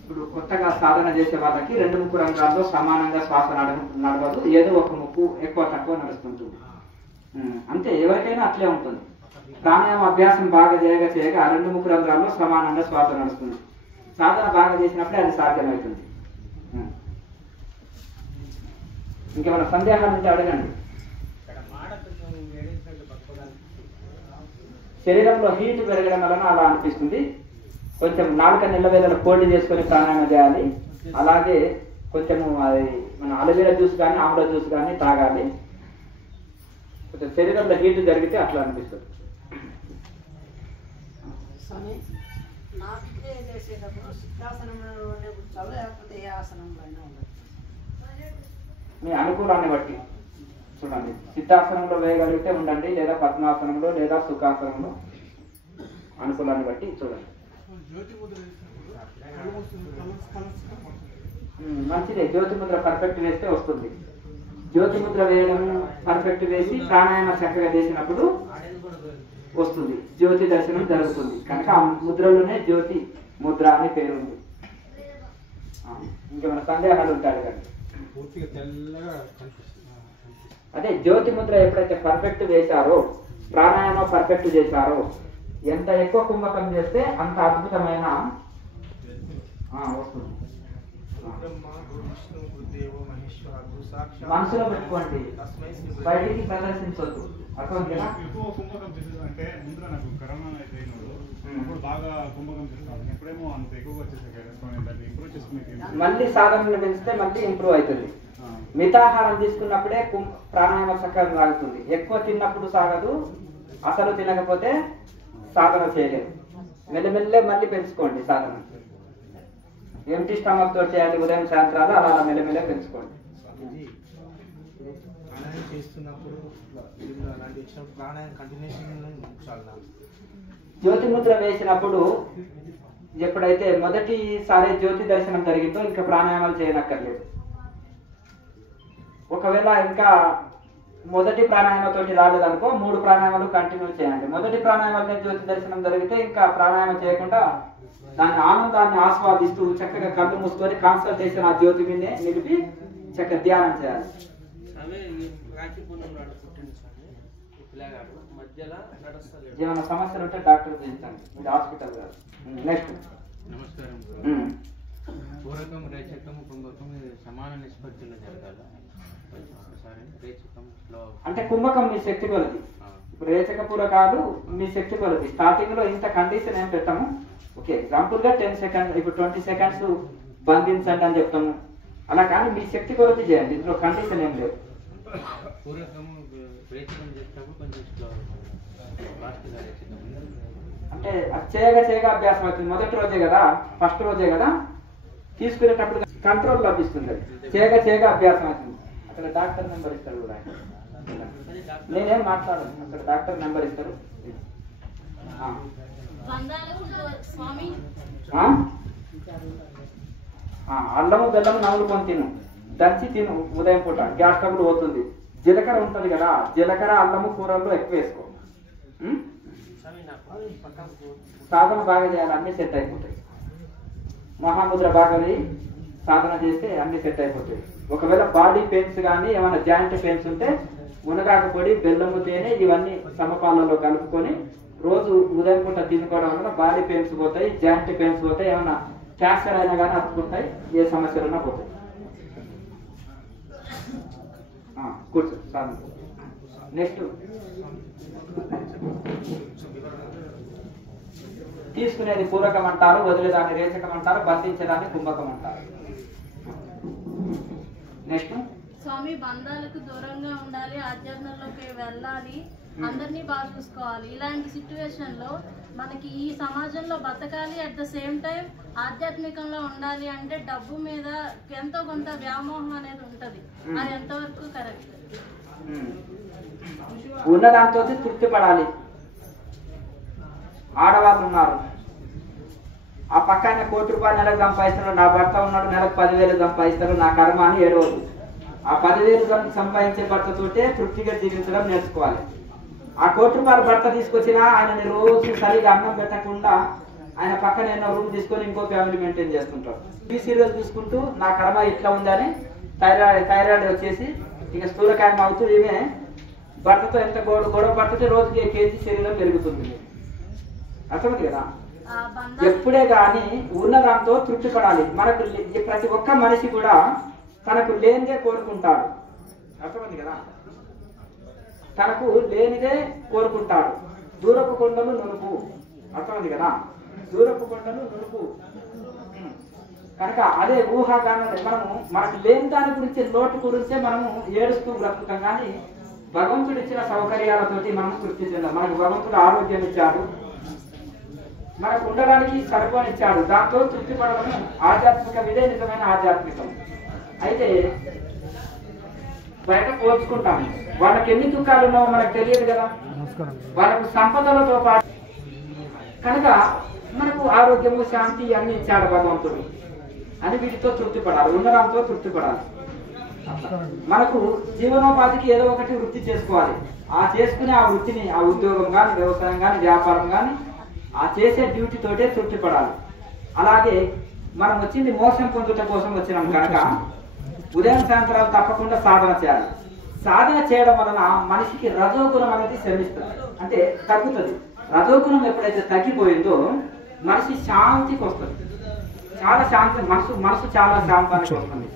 ఇప్పుడు కొత్తగా సాధన చేసే వాళ్ళకి 2 రంధ్రాల్లో సమానంగా శ్వాస నడవదు, ఏదో ఒక ముక్కు ఎక్కువ తక్కువ నడుస్తుంటుంది. అంతే, ఎవరికైనా అట్లే ఉంటుంది. ప్రాణాయామ అభ్యాసం బాగా చేయగా 2 రంధ్రాల్లో సమానంగా శ్వాస నడుస్తుంది. సాధన బాగా చేసినప్పుడే అది సాధ్యమవుతుంది. ఇంకేమైనా సందేహాలు ఉంటే అడగండి. శరీరంలో హీట్ పెరగడం వలన అలా అనిపిస్తుంది. కొంచెం నాలుక నిల్లవేళలో కోల్డ్ చేసుకొని ప్రాణాయామం చేయాలి. అలాగే కొంచెము అది మన అలోవెరా జ్యూస్ కానీ ఆమ్లా జ్యూస్ కానీ తాగాలి. కొంచెం శరీరంలో హీట్ జరిగితే అట్లా అనిపిస్తుంది. మీ అనుకూలాన్ని బట్టి చూడండి. సిద్ధాసనంలో వేయగలిగితే ఉండండి, లేదా పద్మాసనంలో లేదా సుఖాసనంలో, అనుకూలాన్ని బట్టి చూడండి. మంచిదే, జ్యోతి ముద్ర పర్ఫెక్ట్ వేస్తే వస్తుంది. జ్యోతి ముద్ర వేయడం పర్ఫెక్ట్ వేసి ప్రాణాయామ చక్కగా చేసినప్పుడు వస్తుంది, జ్యోతి దర్శనం జరుగుతుంది. కనుక ఆ ముద్రలోనే జ్యోతి ముద్ర అనే పేరు ఉంది. ఇంకేమైనా సందేహాలు ఉంటాయి కానీ అదే జ్యోతి ముద్ర ఎప్పుడైతే పర్ఫెక్ట్ వేశారో, ప్రాణాయామం పర్ఫెక్ట్ చేశారో, ఎంత ఎక్కువ కుంభకం చేస్తే అంత అద్భుతమైన వస్తుంది. మనసులో పెట్టుకోండి, బయటికి ప్రదర్శించవద్దు. అర్థమైందా? మళ్ళీ సాధనలు పెంచితే మళ్ళీ ఇంప్రూవ్ అవుతుంది. మితాహారం తీసుకున్నప్పుడే ప్రాణాయామ చక్కగా సాగుతుంది. ఎక్కువ తిన్నప్పుడు సాగదు, అసలు తినకపోతే సాధన చేయలేదు. మెల్లమెల్లే మళ్ళీ పెంచుకోండి సాధన. ఎంటీ స్టమక్ తో చేయాలి ఉదయం సాయంత్రాలు, అలా మెల్లమెల్లే పెంచుకోండి. జ్యోతి ముద్ర వేసినప్పుడు ఎప్పుడైతే మొదటిసారి జ్యోతి దర్శనం జరిగిందో ఇంకా ప్రాణాయామాలు చేయనక్కర్లేదు. ఒకవేళ ఇంకా మొదటి ప్రాణాయామతోటి రాలేదనుకో 3 ప్రాణాయామాలు కంటిన్యూ చేయండి. మొదటి ప్రాణాయామాలనే జ్యోతి దర్శనం జరిగితే ఇంకా ప్రాణాయామం చేయకుండా దాని ఆనందాన్ని ఆస్వాదిస్తూ చక్కగా కళ్ళు మూసుకొని కాన్సన్ట్రేషన్ ఆ జ్యోతి మీదే నిలిపి చక్కగా ధ్యానం చేయాలి. ఏమైనా సమస్యలు ఉంటే డాక్టర్ చూపించండి, మీరు హాస్పిటల్ కాదు. నెక్స్ట్ నమస్కారం. పూరకం రేచకం కుంభకం సమాన నిష్పత్తిలో జరగాలి. అంటే కుంభకం మీ శక్తి కొలది, ఇప్పుడు రేచక పూరకాలు మీ శక్తి కొలది. స్టార్టింగ్ లో ఇంత కండిషన్ ఏం పెట్టాము. ఓకే, ఎగ్జాంపుల్ గా 10 సెకండ్స్, ఇప్పుడు 20 సెకండ్స్ బంధించండి అని చెప్తాము. అలా కానీ మీ శక్తి కొలది చేయండి, ఇందులో కండిషన్ ఏం లేదు. అంటే అది చేయగా అభ్యాసం అవుతుంది. మొదటి రోజే కదా, ఫస్ట్ రోజే కదా, తీసుకునేటప్పుడు కంట్రోల్ లభిస్తుంది. అది చేయగా అభ్యాసం అవుతుంది. అక్కడ డాక్టర్ నెంబర్ ఇస్తారు కూడా, నేనేం మాట్లాడను, అక్కడ డాక్టర్ నెంబర్ ఇస్తారు. అల్లము బెల్లము నవ్వులుకొని తిను, దంచి తిను ఉదయం పూట, గ్యాస్ ట్రబుల్ పోతుంది. జీలకర్ర ఉంటుంది కదా, జీలకర్ర అల్లము కూరల్లో ఎక్కువ వేసుకో. సాధన బాగా చేయాలి, అన్ని సెట్ అయిపోతాయి. మహాముద్ర బాగా సాధన చేస్తే అన్ని సెట్ అయిపోతాయి. ఒకవేళ బాడీ పెయిన్స్ కానీ ఏమైనా జాయింట్ పెయిన్స్ ఉంటే మునగాకు పొడి, బెల్లము, తేనె ఇవన్నీ సమపాలలో కలుపుకొని రోజు ఉదయం పూట తినుకోవడం వల్ల బాడీ పెయిన్స్ పోతాయి, జాయింట్ పెయిన్స్ పోతాయి, ఏమైనా క్యాన్సర్ అయినా కానీ అతుకుంటాయి, ఏ సమస్యలున్నా పోతాయి. కూర్చో సాధన. నెక్స్ట్ తీసుకునేది పూరకం అంటారు, వదిలేదాన్ని రేచకం అంటారు, బంధించేదాన్ని కుంభకం అంటారు. నెక్స్ట్ స్వామి, బంధాలకు దూరంగా ఉండాలి, ఆధ్యాత్మంలోకి వెళ్ళాలి, అందరినీ బాగా చూసుకోవాలి. ఇలాంటి సిచ్యువేషన్ లో మనకి ఈ సమాజంలో బతకాలి, అట్ ద సేమ్ టైం ఆధ్యాత్మికంలో ఉండాలి అంటే డబ్బు మీద ఎంతో కొంత వ్యామోహం అనేది ఉంటది. అది ఎంతవరకు కరెక్ట్? ఉన్నదాంతో తృప్తి పడాలి. ఆడవాళ్ళు ఉన్నారు, ఆ పక్కన ₹1,00,000 నెలకు సంపాదిస్తారు, నా భర్త ఉన్నాడు నెలకు 10,000 సంపాదిస్తారు, నా కర్మ అని ఏడవద్దు. ఆ 10,000 సంపాదించే భర్తతోటే తృప్తిగా జీవించడం నేర్చుకోవాలి. ఆ ₹1,00,00,000 భర్త తీసుకొచ్చినా ఆయనని రోజు సరిగా అన్నం పెట్టకుండా ఆయన పక్కన ఎన్నో రూమ్ తీసుకొని ఇంకో ఫ్యామిలీ మెయింటైన్ చేస్తుంటారు. ఈ సీరియల్ చూసుకుంటూ నా కర్మ ఇట్లా ఉందని థైరాయిడ్ వచ్చేసి ఇక స్థూలకాయం అవుతూ ఈమె భర్తతో ఎంత గొడవ పడుతుంటే రోజుకి కేజీ శరీరం పెరుగుతుంది. అర్థమైంది కదా. ఎప్పుడే కానీ ఉన్నదాంతో తృప్తి పడాలి. మనకు ప్రతి ఒక్క మనిషి కూడా తనకు లేనిదే కోరుకుంటాడు. అర్థమైంది కదా. తనకు లేనిదే కోరుకుంటాడు. దూరపు కొండలు నునుపు. అర్థమైంది కదా. దూరపు కొండలు నునుపు. కనుక అదే ఊహాగానం. మనకు లేని దాని గురించి లోటు గురించే మనము ఏడుస్తూ బ్రతుకుతాం. కానీ భగవంతుడు ఇచ్చిన సౌకర్యాలతోటి మనం తృప్తి చెందాం. మనకు భగవంతుడు ఆరోగ్యం ఇచ్చాడు, మనకు ఉండడానికి సరిపోని ఇచ్చాడు. దాంతో తృప్తి పడడం ఆధ్యాత్మికం. ఇదే నిజమైన ఆధ్యాత్మికం. అయితే బయట పోల్చుకుంటాం. వాళ్ళకి ఎన్ని దుఃఖాలు ఉన్నావో మనకు తెలియదు కదా. వాళ్ళకు సంపదలతో పాటు కనుక మనకు ఆరోగ్యము, శాంతి అన్ని ఇచ్చాడు భగవంతుడు అని వీటితో తృప్తి పడాలి. ఉండడంతో తృప్తి పడాలి. మనకు జీవనోపాధికి ఏదో ఒకటి వృత్తి చేసుకోవాలి. ఆ చేసుకునే ఆ వృత్తిని, ఆ ఉద్యోగం కానీ, వ్యవసాయం కానీ, వ్యాపారం కానీ, ఆ చేసే డ్యూటీ తోటే తృప్తి పడాలి. అలాగే మనం వచ్చింది మోక్షం పొందుట కోసం వచ్చినాం కనుక ఉదయం సాయంత్రాలు తప్పకుండా సాధన చేయాలి. సాధన చేయడం వలన మనిషికి రజోగుణం అనేది శ్రమిస్తుంది, అంటే తగ్గుతుంది. రజోగుణం ఎప్పుడైతే తగ్గిపోయిందో మనిషి శాంతికి వస్తుంది. చాలా శాంతి, మనసు చాలా శాంతానికి వస్తుంది.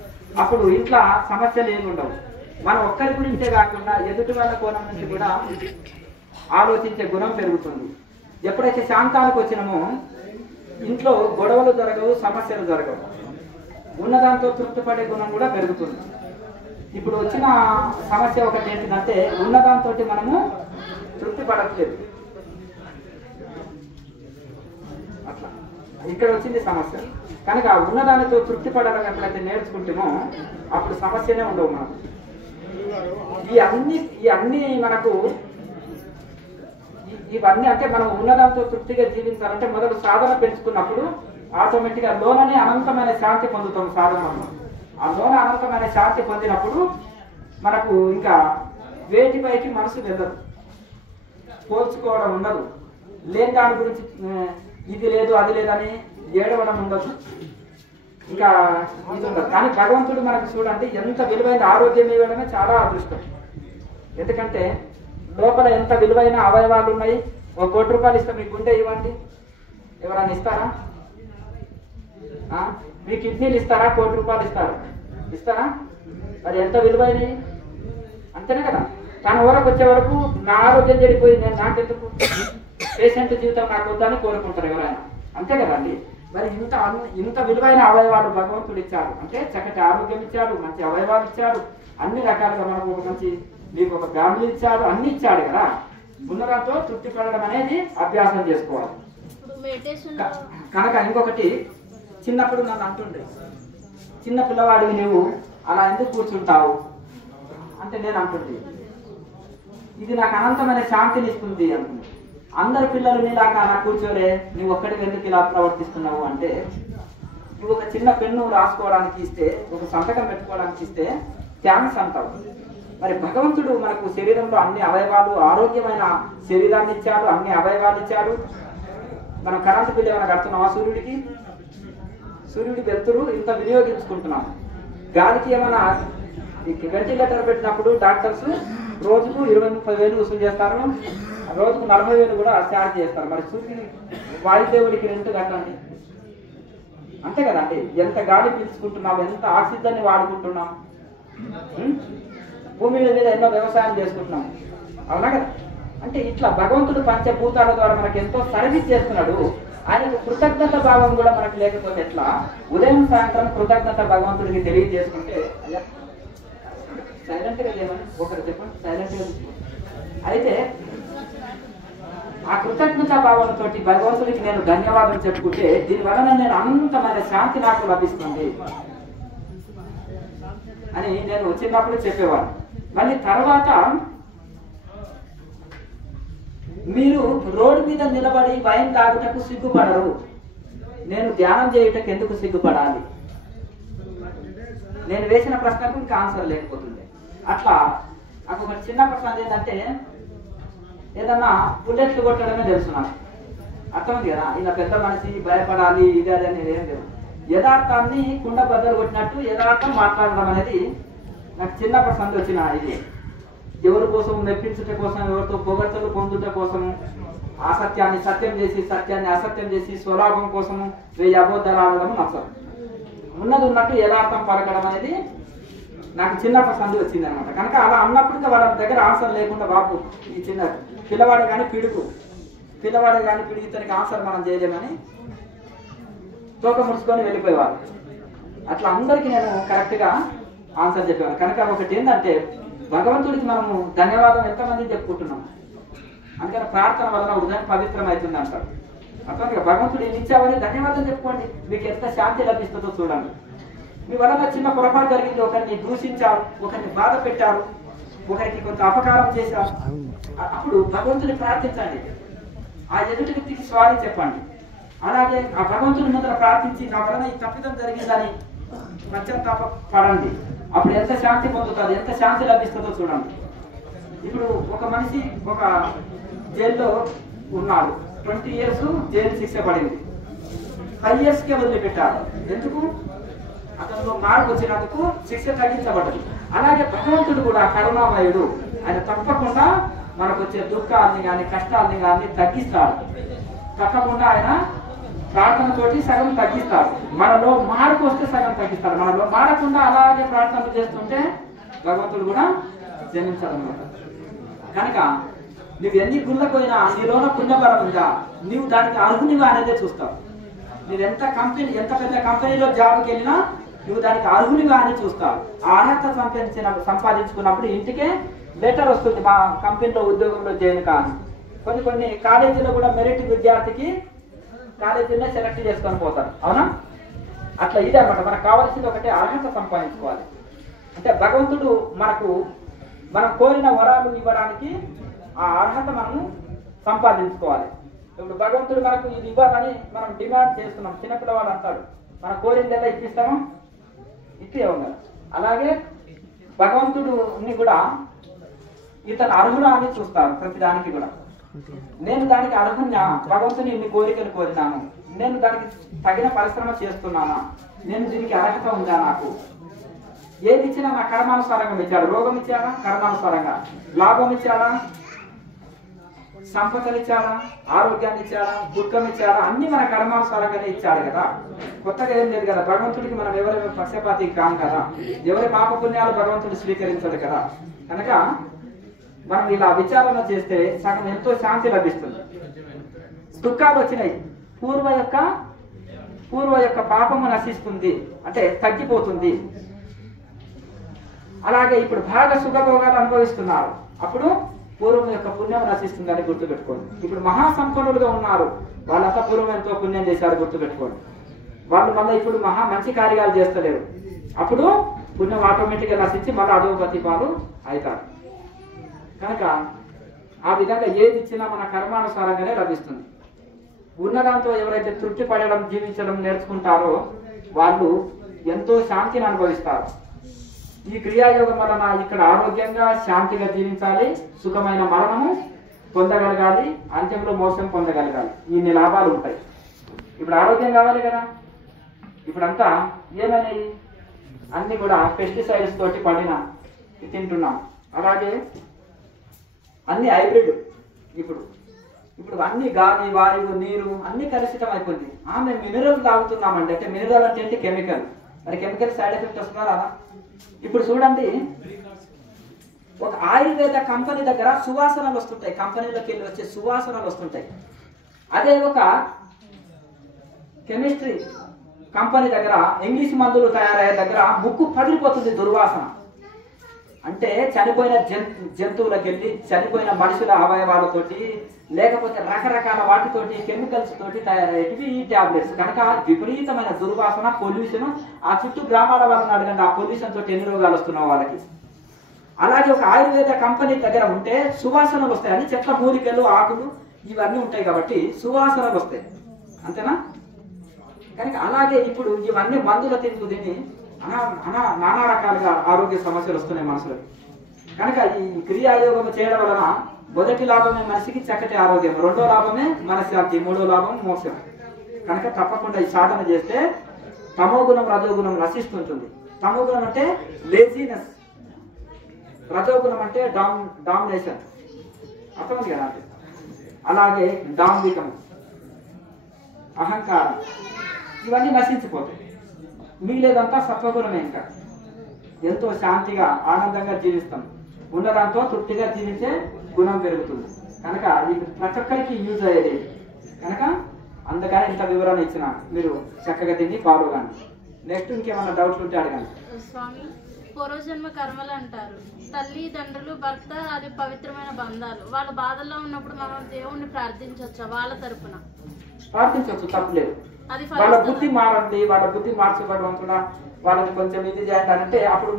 అప్పుడు ఇంట్లో సమస్యలు ఏమి ఉండవు. మనం ఒక్కరి గురించే కాకుండా ఎదుటి వాళ్ళ కోణం నుంచి కూడా ఆలోచించే గుణం పెరుగుతుంది. ఎప్పుడైతే శాంతానికి వచ్చినామో ఇంట్లో గొడవలు జరగవు, సమస్యలు జరగవు. ఉన్నదాంతో తృప్తి పడే గుణం కూడా పెరుగుతుంది. ఇప్పుడు వచ్చిన సమస్య ఒకటి ఏంటంటే ఉన్నదాంతో మనము తృప్తి పడట్లేదు. అట్లా ఇక్కడ వచ్చింది సమస్య. కనుక ఉన్నదానితో తృప్తి పడడం ఎప్పుడైతే నేర్చుకుంటామో అప్పుడు సమస్యనే ఉండవు మనకు. ఇవన్నీ మనకు ఇవన్నీ అంటే మనం ఉన్నదాంతో తృప్తిగా జీవించాలంటే మొదలు సాధన పెంచుకున్నప్పుడు ఆటోమేటిక్ గా లోననే అనంతమైన శాంతి పొందుతాం. సాధనలో ఆ లోన అనంతమైన శాంతి పొందినప్పుడు మనకు ఇంకా వేటిపైకి మనసు వెళ్ళదు, పోల్చుకోవడం ఉండదు, లేని దాని గురించి ఇది లేదు అది లేదని ఏడవడం ఉండదు, ఇంకా ఇది ఉండదు. కానీ భగవంతుడు మనకు చూడండి ఎంత విలువైన ఆరోగ్యం ఇవ్వడమే చాలా అదృష్టం. ఎందుకంటే లోపల ఎంత విలువైన అవయవాలు ఉన్నాయి. ₹1,00,00,000 ఇస్తే మీ గుండె ఇవ్వండి, ఎవరైనా ఇస్తారా? మీ కిడ్నీలు ఇస్తారా? ₹1,00,00,000 ఇస్తారా? మరి ఎంత విలువైనవి, అంతేనే కదా. తన ఊరకు వచ్చే వరకు నా ఆరోగ్యం చెడిపోయింది, నేను నాకెందుకు, పేషెంట్ జీవితం నాకు వద్దని కోరుకుంటారు ఎవరైనా, అంతే కదండి. మరి ఇంత విలువైన అవయవాలు భగవంతుడు ఇచ్చాడు అంటే చక్కటి ఆరోగ్యం ఇచ్చాడు, మంచి అవయవాలు ఇచ్చాడు, అన్ని రకాలుగా మనకు ఒక మంచి మీకు ఒక ఫ్యామిలీ ఇచ్చాడు, అన్ని ఇచ్చాడు కదా. ఉన్నదాంతో తృప్తి పడడం అనేది అభ్యాసం చేసుకోవాలి. కనుక ఇంకొకటి, చిన్నప్పుడు నన్ను అంటుండే, చిన్న పిల్లవాడివి నువ్వు అలా ఎందుకు కూర్చుంటావు అంటే నేను అంటుంది ఇది నాకు అనంతమైన శాంతిని ఇస్తుంది అంటుంది. అందరు పిల్లలు నీలాగా అలా కూర్చోలే, నువ్వు ఒక్కడికి ఎందుకు ఇలా ప్రవర్తిస్తున్నావు అంటే, నువ్వు ఒక చిన్న పెన్ను రాసుకోవడానికి ఇస్తే, ఒక సంతకం పెట్టుకోవడానికి ఇస్తే థ్యాంక్స్ అంటావు. మరి భగవంతుడు మనకు శరీరంలో అన్ని అవయవాలు, ఆరోగ్యమైన శరీరాన్ని ఇచ్చాడు, అన్ని అవయవాలు ఇచ్చాడు. మనం కరెంటు బిల్లు ఏమైనా కడుతున్నామా సూర్యుడికి? సూర్యుడి వెలుతురు ఇంత వినియోగించుకుంటున్నాం. గాలికి ఏమైనా వెంటిలేటర్ పెట్టినప్పుడు డాక్టర్స్ రోజుకు 20-30 వసూలు చేస్తారు, రోజుకు 40,000 కూడా ఛార్జ్ చేస్తారు. మరి సూర్యుడి వాయుదేవుడికి రెంట్ కట్టండి, అంతే కదండి. ఎంత గాలి పీల్చుకుంటున్నాం, ఎంత ఆక్సిజన్ వాడుకుంటున్నాం, భూమి మీద ఎన్నో వ్యవసాయం చేసుకుంటున్నాం, అవునా కదా. అంటే ఇట్లా భగవంతుడు పంచభూతాల ద్వారా మనకు ఎంతో సర్వీస్ చేస్తున్నాడు. ఆయనకు కృతజ్ఞత భావం కూడా మనకు లేకపోతే ఎట్లా? ఉదయం సాయంత్రం కృతజ్ఞత భగవంతుడికి తెలియజేసుకుంటే, సైలెంట్ గా లేవని ఒకరు చెప్పండి, సైలెంట్ గా. అయితే ఆ కృతజ్ఞత భావంతో భగవంతుడికి నేను ధన్యవాదం చెప్పుకుంటే దీనివల్ల నేను అనంతమైన శాంతి నాకు లభిస్తుంది అని నేను వచ్చినప్పుడు చెప్పేవాడు. మళ్ళీ తర్వాత మీరు రోడ్డు మీద నిలబడి వైన్ తాగుటకు సిగ్గుపడరు, నేను ధ్యానం చేయుటకు ఎందుకు సిగ్గుపడాలి? నేను వేసిన ప్రశ్నకు ఇంకా ఆన్సర్ లేకపోతుంది. అట్లా నాకు ఒక చిన్న ప్రశ్న ఏంటంటే, ఏదన్నా బుల్లెట్లు కొట్టడమే తెలుసు నాకు. అర్థమైంది కదా, ఇలా పెద్ద మనిషి భయపడాలి ఇది అది అనేది ఏం లేదు. యథార్థాన్ని కుండ బద్దలు కొట్టినట్టు యథార్థం మాట్లాడడం అనేది నాకు చిన్నప్పటి సంది వచ్చిన ఇది. ఎవరి కోసం మెప్పించుట కోసం, ఎవరితో పొగడ్తలు పొందుట కోసం, అసత్యాన్ని సత్యం చేసి సత్యాన్ని అసత్యం చేసి స్వలాభం కోసము 1000 అబద్ధాలు ఆడడం నచ్చదు. ఉన్నది ఉన్నట్టు యథార్థం పలకడం అనేది నాకు చిన్నప్పటి సంది వచ్చింది అనమాట. కనుక అలా అన్నప్పటికీ వాళ్ళ దగ్గర ఆన్సర్ లేకుండా బాబు ఈ చిన్న పిల్లవాడే కానీ పిడిగితనికి ఆన్సర్ మనం చేయలేమని తోక ముడుచుకొని వెళ్ళిపోయేవారు. అట్లా అందరికీ నేను కరెక్ట్గా ఆన్సర్ చెప్పేవాను. కనుక ఒకటి ఏంటంటే భగవంతుడికి మనము ధన్యవాదం ఎంతమంది చెప్పుకుంటున్నాం. అందుకని ప్రార్థన వలన హృదయం పవిత్రం అవుతుంది అంటారు. అర్థంగా భగవంతుడు ఏమి ఇచ్చావని ధన్యవాదం చెప్పుకోండి, మీకు ఎంత శాంతి లభిస్తుందో చూడండి. మీ వలన చిన్న పొరపాటు జరిగింది, ఒకరిని దూషించారు, ఒకరిని బాధ పెట్టారు, ఒకరికి కొంత అపకారం చేశారు, అప్పుడు భగవంతుని ప్రార్థించండి, ఆ ఎదుటి వ్యక్తికి స్వారీ చెప్పండి. అలాగే ఆ భగవంతుని ముందర ప్రార్థించి నా వలన ఈ తప్పిదం జరిగిందని పశ్చాత్తాప పడండి. అప్పుడు ఎంత శాంతి పొందుతుంది, ఎంత శాంతి లభిస్తుందో చూడండి. ఇప్పుడు ఒక మనిషి ఒక జైల్లో ఉన్నాడు, 20 years జైలు శిక్ష పడింది, 5 yearsకే వదిలిపెట్టారు. ఎందుకు? అతనిలో మార్పు వచ్చినందుకు శిక్ష తగ్గించబడ్డది. అలాగే భగవంతుడు కూడా కరుణామయుడు, ఆయన తప్పకుండా మనకు వచ్చే దుఃఖాన్ని కానీ కష్టాలని కానీ తగ్గిస్తాడు. తప్పకుండా ఆయన ప్రార్థనతోటి సగం తగ్గిస్తాడు. మనలో మార్పు వస్తే సగం తగ్గిస్తాడు. మనలో మారకుండా అలాగే ప్రార్థనలు చేస్తుంటే భగవంతుడు కూడా జన్మించాలన్నమాట. కనుక నువ్వు ఎన్ని గుళ్ళకు పోయినా నీలోన పుణ్యబలం ఉందా, నీవు దానికి అర్హునిగా అనేదే చూస్తావు. నువ్వు ఎంత పెద్ద కంపెనీలో జాబ్కి వెళ్ళినా నువ్వు దానికి అర్హునిగా అని చూస్తావు. ఆ అర్హత సంపాదించుకున్నప్పుడు ఇంటికే లెటర్ వస్తుంది, మా కంపెనీలో ఉద్యోగంలో చేయను కానీ. కొన్ని కాలేజీలో కూడా మెరిట్ విద్యార్థికి కాలేజీలో సెలెక్ట్ చేసుకొని పోతారు, అవునా? అట్లా ఇదే అనమాట, మనకు కావాల్సింది ఒకటే అర్హత సంపాదించుకోవాలి. అంటే భగవంతుడు మనం కోరిన వరాలు ఇవ్వడానికి ఆ అర్హత మనము సంపాదించుకోవాలి. ఇప్పుడు భగవంతుడు మనకు ఇది ఇవ్వాలని మనం డిమాండ్ చేస్తున్నాం. చిన్నపిల్లవాడు అంటాడు, మనం కోరింది ఎలా ఇప్పిస్తాము, ఇప్పే ఉన్నారు. అలాగే భగవంతుడిని కూడా ఇతను అర్హుడా అని చూస్తారు ప్రతిదానికి కూడా. నేను దానికి అర్హున్నా, భగవంతుని ఇన్ని కోరికలు కోరినాను, నేను దానికి తగిన పరిశ్రమ చేస్తున్నానా, నేను దీనికి అర్హత ఉందా, నాకు ఏది ఇచ్చినా నా కర్మానుసారంగా ఇచ్చాడు. రోగం ఇచ్చాడా, కర్మానుసారంగా. లాభం ఇచ్చాడా, సంపదలు ఇచ్చాడా, ఆరోగ్యాన్ని ఇచ్చాడా, దుఃఖం ఇచ్చాడా, అన్ని మన కర్మానుసారంగానే ఇచ్చాడు కదా. కొత్తగా ఏం లేదు కదా. భగవంతుడికి మనం ఎవరి పక్షపాతి కాం కదా, ఎవరి పాప పుణ్యాలు భగవంతుడు స్వీకరించడు కదా. కనుక మనం ఇలా విచారణ చేస్తే సగం ఎంతో శాంతి లభిస్తుంది. దుఃఖాలు వచ్చినాయి, పూర్వ యొక్క పాపము నశిస్తుంది, అంటే తగ్గిపోతుంది. అలాగే ఇప్పుడు బాగా సుఖభోగాలు అనుభవిస్తున్నారు, అప్పుడు పూర్వం యొక్క పుణ్యం నశిస్తుందని గుర్తుపెట్టుకోండి. ఇప్పుడు మహాసంపన్నులుగా ఉన్నారు, వాళ్ళంతా పూర్వం ఎంతో పుణ్యం చేశారు, గుర్తుపెట్టుకోండి. వాళ్ళు మళ్ళీ ఇప్పుడు మంచి కార్యాలు చేస్తలేరు, అప్పుడు పుణ్యం ఆటోమేటిక్గా నశించి మళ్ళీ అధోగతి పాలు అవుతారు. కనుక ఆ విధంగా ఏది ఇచ్చినా మన కర్మానుసారంగానే లభిస్తుంది. ఉన్నదాంతో ఎవరైతే తృప్తి పడడం, జీవించడం నేర్చుకుంటారో వాళ్ళు ఎంతో శాంతిని అనుభవిస్తారు. ఈ క్రియాయోగం వలన ఇక్కడ ఆరోగ్యంగా శాంతిగా జీవించాలి, సుఖమైన మరణము పొందగలగాలి, అంత్యంలో మోసం పొందగలగాలి. ఇన్ని లాభాలు ఉంటాయి. ఇప్పుడు ఆరోగ్యం కావాలి కదా. ఇప్పుడంతా ఏమైనాయి, అన్ని కూడా పెస్టిసైడ్స్ తోటి పండిన తింటున్నాం. అలాగే అన్ని హైబ్రిడ్. ఇప్పుడు అన్ని గాలి, వాయువు, నీరు అన్ని కలుషితం అయిపోయింది. మేము మినరల్ తాగుతున్నామండి, అంటే మినరల్ అంటే ఏంటి, కెమికల్. మరి కెమికల్ సైడ్ ఎఫెక్ట్ వస్తున్నారా? ఇప్పుడు చూడండి, ఒక ఆయుర్వేద కంపెనీ దగ్గర సువాసనలు వస్తుంటాయి, కంపెనీలోకి వెళ్ళి వచ్చే సువాసనలు వస్తుంటాయి. అదే ఒక కెమిస్ట్రీ కంపెనీ దగ్గర, ఇంగ్లీష్ మందులు తయారయ్యే దగ్గర ముక్కు పగిలిపోతుంది దుర్వాసన. అంటే చనిపోయిన జంతువులకు వెళ్ళి, చనిపోయిన మనుషుల అవయవాలతోటి, లేకపోతే రకరకాల వాటితోటి, కెమికల్స్ తోటి తయారయ్యేటివి ఈ టాబ్లెట్స్. కనుక విపరీతమైన దుర్వాసన, పొల్యూషన్. ఆ చుట్టూ గ్రామాల వాళ్ళని అడగండి, ఆ పొల్యూషన్ తోటి ఎన్ని రోగాలు వస్తున్నావు వాళ్ళకి. అలాగే ఒక ఆయుర్వేద కంపెనీ దగ్గర ఉంటే సువాసనలు వస్తాయి. అని చెట్ల మూలికలు, ఆకులు ఇవన్నీ ఉంటాయి కాబట్టి సువాసనలు వస్తాయి, అంతేనా? కనుక అలాగే ఇప్పుడు ఇవన్నీ మందుల తిని నానా రకాలుగా ఆరోగ్య సమస్యలు వస్తున్నాయి మనుషులకు. కనుక ఈ క్రియాయోగం చేయడం వలన మొదటి లాభమే మనిషికి చక్కటి ఆరోగ్యం, రెండో లాభమే మనశ్శాంతి, మూడో లాభం మోక్షం. కనుక తప్పకుండా ఈ సాధన చేస్తే తమో గుణం రజోగుణం నశిస్తుంటుంది. తమో గుణం అంటే లేజీనెస్, రజోగుణం అంటే డామినేషన్, అర్థమైంది కదా. అలాగే డాంబికం, అహంకారం, ఇవన్నీ నశించిపోతాయి. మిగిలేదంతా సత్వగుణమే. ఇంకా ఎంతో శాంతిగా ఆనందంగా జీవిస్తాం, ఉన్నదాంతో తృప్తిగా జీవించే గుణం పెరుగుతుంది. కనుక ఇది ప్రతి ఒక్కరికి యూజ్ అయ్యేది. కనుక అందుకని ఇంత వివరణ ఇచ్చిన, మీరు చక్కగా తిని ఫాలో కానీ. నెక్స్ట్ ఇంకేమైనా డౌట్స్ ఉంటే అడగండి. స్వామి, పూర్వజన్మ కర్మలు అంటారు. తల్లి తండ్రులు భర్త అది పవిత్రమైన బంధాలు. వాళ్ళ బాధల్లో ఉన్నప్పుడు మనం దేవుణ్ణి ప్రార్థించవచ్చా? వాళ్ళ తరపున ప్రార్థించవచ్చు, తప్పులేదు. అది వాళ్ళ బుద్ధి మారండి, వాళ్ళ బుద్ధి మార్చబడకుండా వాళ్ళని కొంచెం ఇది చేయండి అంటే అప్పుడు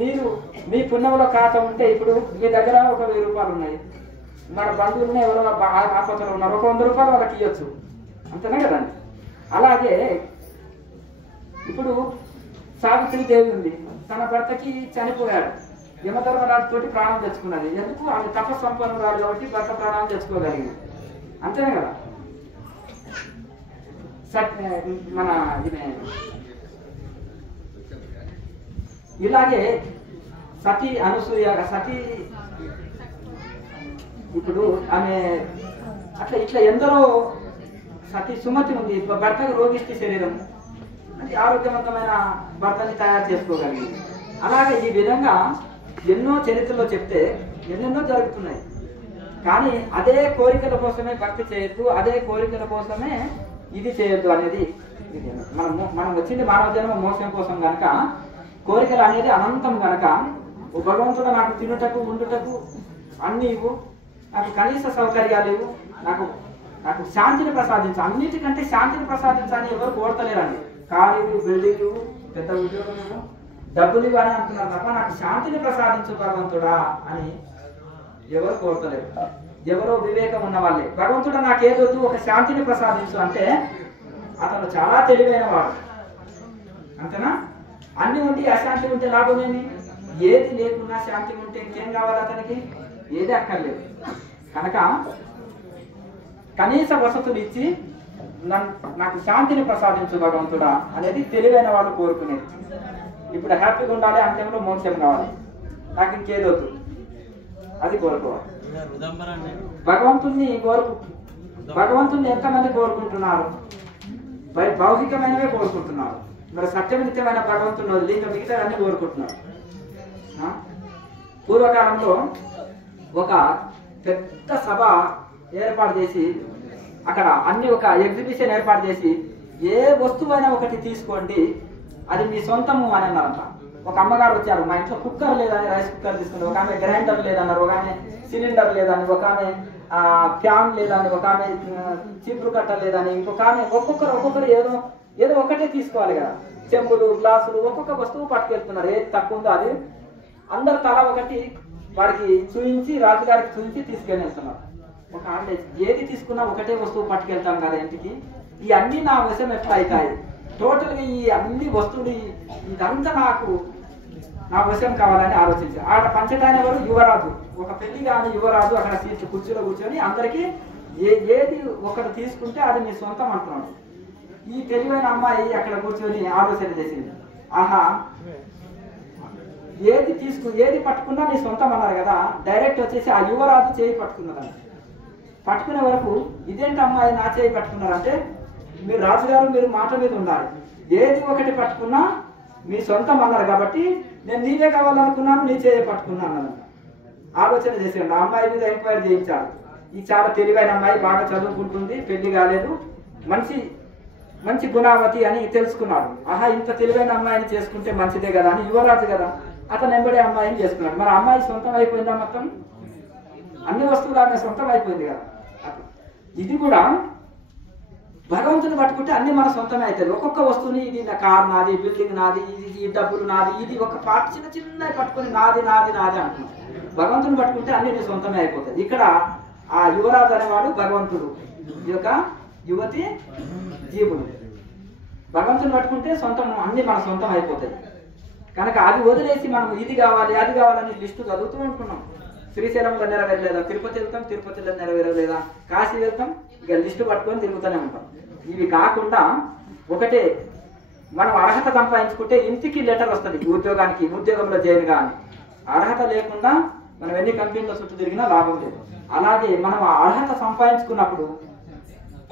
మీరు మీ పుణ్యంలో ఖాతా ఉంటే, ఇప్పుడు మీ దగ్గర ఒక 1000 రూపాయలు ఉన్నాయి, మన బంధువులని ఎవరో ఆపదలో ఉన్నారు, ఒక 100 రూపాయలు వాళ్ళకి ఇవ్వచ్చు, అంతేనా కదండి. అలాగే ఇప్పుడు సావిత్రీదేవి ఉంది, తన భర్తకి చనిపోయాడు, యమధర్మరాజుతోటి ప్రాణం తెచ్చుకున్నది. ఎందుకు? ఆమె తపస్సంపన్నురాలు కాబట్టి భర్త ప్రాణాలు తెచ్చుకోగలిగింది, అంతేనే కదా. మన ఇలాగే సతీ అనసూయ, సతీ ఇప్పుడు ఆమె అట్లా ఇట్లా ఎందరో, సతీ సుమతి ఉంది, భర్తకు రోగిష్టి శరీరం, అది ఆరోగ్యవంతమైన భర్తని తయారు చేసుకోగలిగింది. అలాగే ఈ విధంగా ఎన్నో చరిత్రలో చెప్తే ఎన్నెన్నో జరుగుతున్నాయి. కానీ అదే కోరికల కోసమే భక్తి చేయొద్దు, అదే కోరికల కోసమే ఇది చేయొద్దు అనేది. మనం వచ్చింది మానవ జన్మ మోక్షం కోసం కనుక, కోరికలు అనేది అనంతం కనుక, భగవంతుడు నాకు తినుటకు ఉండుటకు అన్ని ఇవ్వు, నాకు కనీస సౌకర్యాలు ఇవ్వు, నాకు శాంతిని ప్రసాదించు, అన్నిటికంటే శాంతిని ప్రసాదించాలని ఎవరు కోరతలేరండి. కారు ఇవ్వు, బిల్డింగ్ ఇవ్వు, పెద్ద ఉద్యోగం ఇవ్వు, డబ్బులు ఇవ్వు అని అంటున్నారు తప్ప నాకు శాంతిని ప్రసాదించు భగవంతుడా అని ఎవరు కోరతలేరు. ఎవరో వివేకం ఉన్న వాళ్ళే భగవంతుడు నాకేదొద్దు, ఒక శాంతిని ప్రసాదించు అంటే అతను చాలా తెలివైన వాడు, అంతేనా. అన్ని ఉండి అశాంతి ఉంటే లాభమేమి? ఏది లేకున్నా శాంతి ఉంటే ఇంకేం కావాలి అతనికి? ఏది అక్కర్లేదు. కనుక కనీస వసతులు ఇచ్చి నాకు శాంతిని ప్రసాదించు భగవంతుడా అనేది తెలివైన వాళ్ళు కోరుకునేది. ఇప్పుడు హ్యాపీగా ఉండాలి, అంతేమో మోక్షం కావాలి, నాకు ఇంకేదొద్దు అది కోరుకోవాలి. భగవంతుణ్ణి ఎంతమంది కోరుకుంటున్నారు? భౌతికమైనవే కోరుకుంటున్నారు. మరి సత్యనిత్యమైన భగవంతుని వదిలి ఇంకా మిగతా అన్ని కోరుకుంటున్నారు. పూర్వకాలంలో ఒక పెద్ద సభ ఏర్పాటు చేసి అక్కడ అన్ని ఒక ఎగ్జిబిషన్ ఏర్పాటు చేసి, ఏ వస్తువైనా ఒకటి తీసుకోండి అది మీ సొంతము అని అన్నారంట. ఒక అమ్మగారు వచ్చారు, మా ఇంట్లో కుక్కర్ లేదని రైస్ కుక్కర్ తీసుకుంటారు, ఒక ఆమె గ్రైండర్ లేదన్నారు, ఒక ఆమె సిలిండర్ లేదని, ఒక ఆమె ఫ్యాన్ లేదని, ఒక ఆమె చీపురు కట్ట లేదని, ఇంకొక ఆమె ఒక్కొక్కరు ఏదో ఒకటే తీసుకోవాలి కదా. చెంబులు, గ్లాసులు, ఒక్కొక్క వస్తువు పట్టుకెళ్తున్నారు. ఏది తక్కువ ఉందో అది అందరు తల ఒకటి వాడికి చూయించి, రాజుగారికి చూయించి తీసుకెళ్ళి వెళ్తున్నారు. ఒక ఆమె ఏది తీసుకున్నా ఒకటే వస్తువు పట్టుకెళ్తాం కదా ఇంటికి, ఈ అన్ని నా వశం ఎట్లా అవుతాయి? టోటల్గా ఈ అన్ని వస్తువులు ఇదంతా నా వశం కావాలని ఆలోచించి ఆడ పంచటాన్ని ఎవరు? యువరాజు. ఒక పెళ్లి కాని యువరాజు అక్కడ సీట్లు కుర్చీలో కూర్చొని అందరికీ ఏది ఒకరు తీసుకుంటే అది మీ సొంతం అంటున్నాడు. ఈ తెలివైన అమ్మాయి అక్కడ కూర్చొని ఆలోచన చేసింది, ఆహా ఏది పట్టుకున్నా నీ సొంతం అన్నారు కదా. డైరెక్ట్ వచ్చేసి ఆ యువరాజు చేయి పట్టుకున్నదంట. పట్టుకునే వరకు ఇదేంటి అమ్మాయి నా చేయి పట్టుకున్నారంటే, మీరు రాజుగారు మీరు మాట మీద ఉండాలి, ఏది ఒకటి పట్టుకున్నా మీ సొంతం అన్నారు కాబట్టి నేను నీవే కావాలనుకున్నాను, నీ చేయ పట్టుకున్నాను అన్నమాట. ఆలోచన చేసేయండి. ఆ అమ్మాయి మీద ఎంక్వైరీ చేయించాలి. ఈ చాలా తెలివైన అమ్మాయి, బాగా చదువుకుంటుంది, పెళ్లి కాలేదు, మంచి గుణావతి అని తెలుసుకున్నాడు. ఆహా ఇంత తెలివైన అమ్మాయిని చేసుకుంటే మంచిదే కదా అని, యువరాజు కదా అతను ఎంబడే అమ్మాయిని చేసుకున్నాడు. మరి అమ్మాయి సొంతం అయిపోయిందా? మొత్తం అన్ని వస్తువులు ఆమె సొంతం అయిపోయింది కదా. ఇది కూడా భగవంతుని పట్టుకుంటే అన్ని మన సొంతమే అవుతుంది. ఒక్కొక్క వస్తువుని, ఇది నా కార్ నాది, బిల్డింగ్ నాది, ఈ డబ్బులు నాది, ఇది ఒక పార్ట్ చిన్న పట్టుకుని నాది అంటున్నాం. భగవంతుని పట్టుకుంటే అన్ని నీ సొంతమే అయిపోతుంది. ఇక్కడ ఆ యువరాజు అనేవాడు భగవంతుడు, ఈ యొక్క యువతి జీవుడు. భగవంతుని పట్టుకుంటే సొంతం, అన్ని మన సొంతం అయిపోతాయి. కనుక అది వదిలేసి మనం ఇది కావాలి అది కావాలని లిస్టు చదువుతూ ఉంటున్నాం. శ్రీశైలంలో నెరవేరలేదా, తిరుపతి వెళ్తాం, తిరుపతిలో నెరవేరలేదా, కాశీ వెళ్తాం, ఇక లిస్టు పట్టుకొని తిరుగుతూనే ఉంటాం. ఇవి కాకుండా ఒకటే, మనం అర్హత సంపాదించుకుంటే ఇంటికి లెటర్ వస్తుంది ఉద్యోగానికి, ఉద్యోగంలో చేయను కానీ. అర్హత లేకుండా మనం ఎన్ని కంపెనీల చుట్టూ తిరిగినా లాభం లేదు. అలాగే మనం ఆ అర్హత సంపాదించుకున్నప్పుడు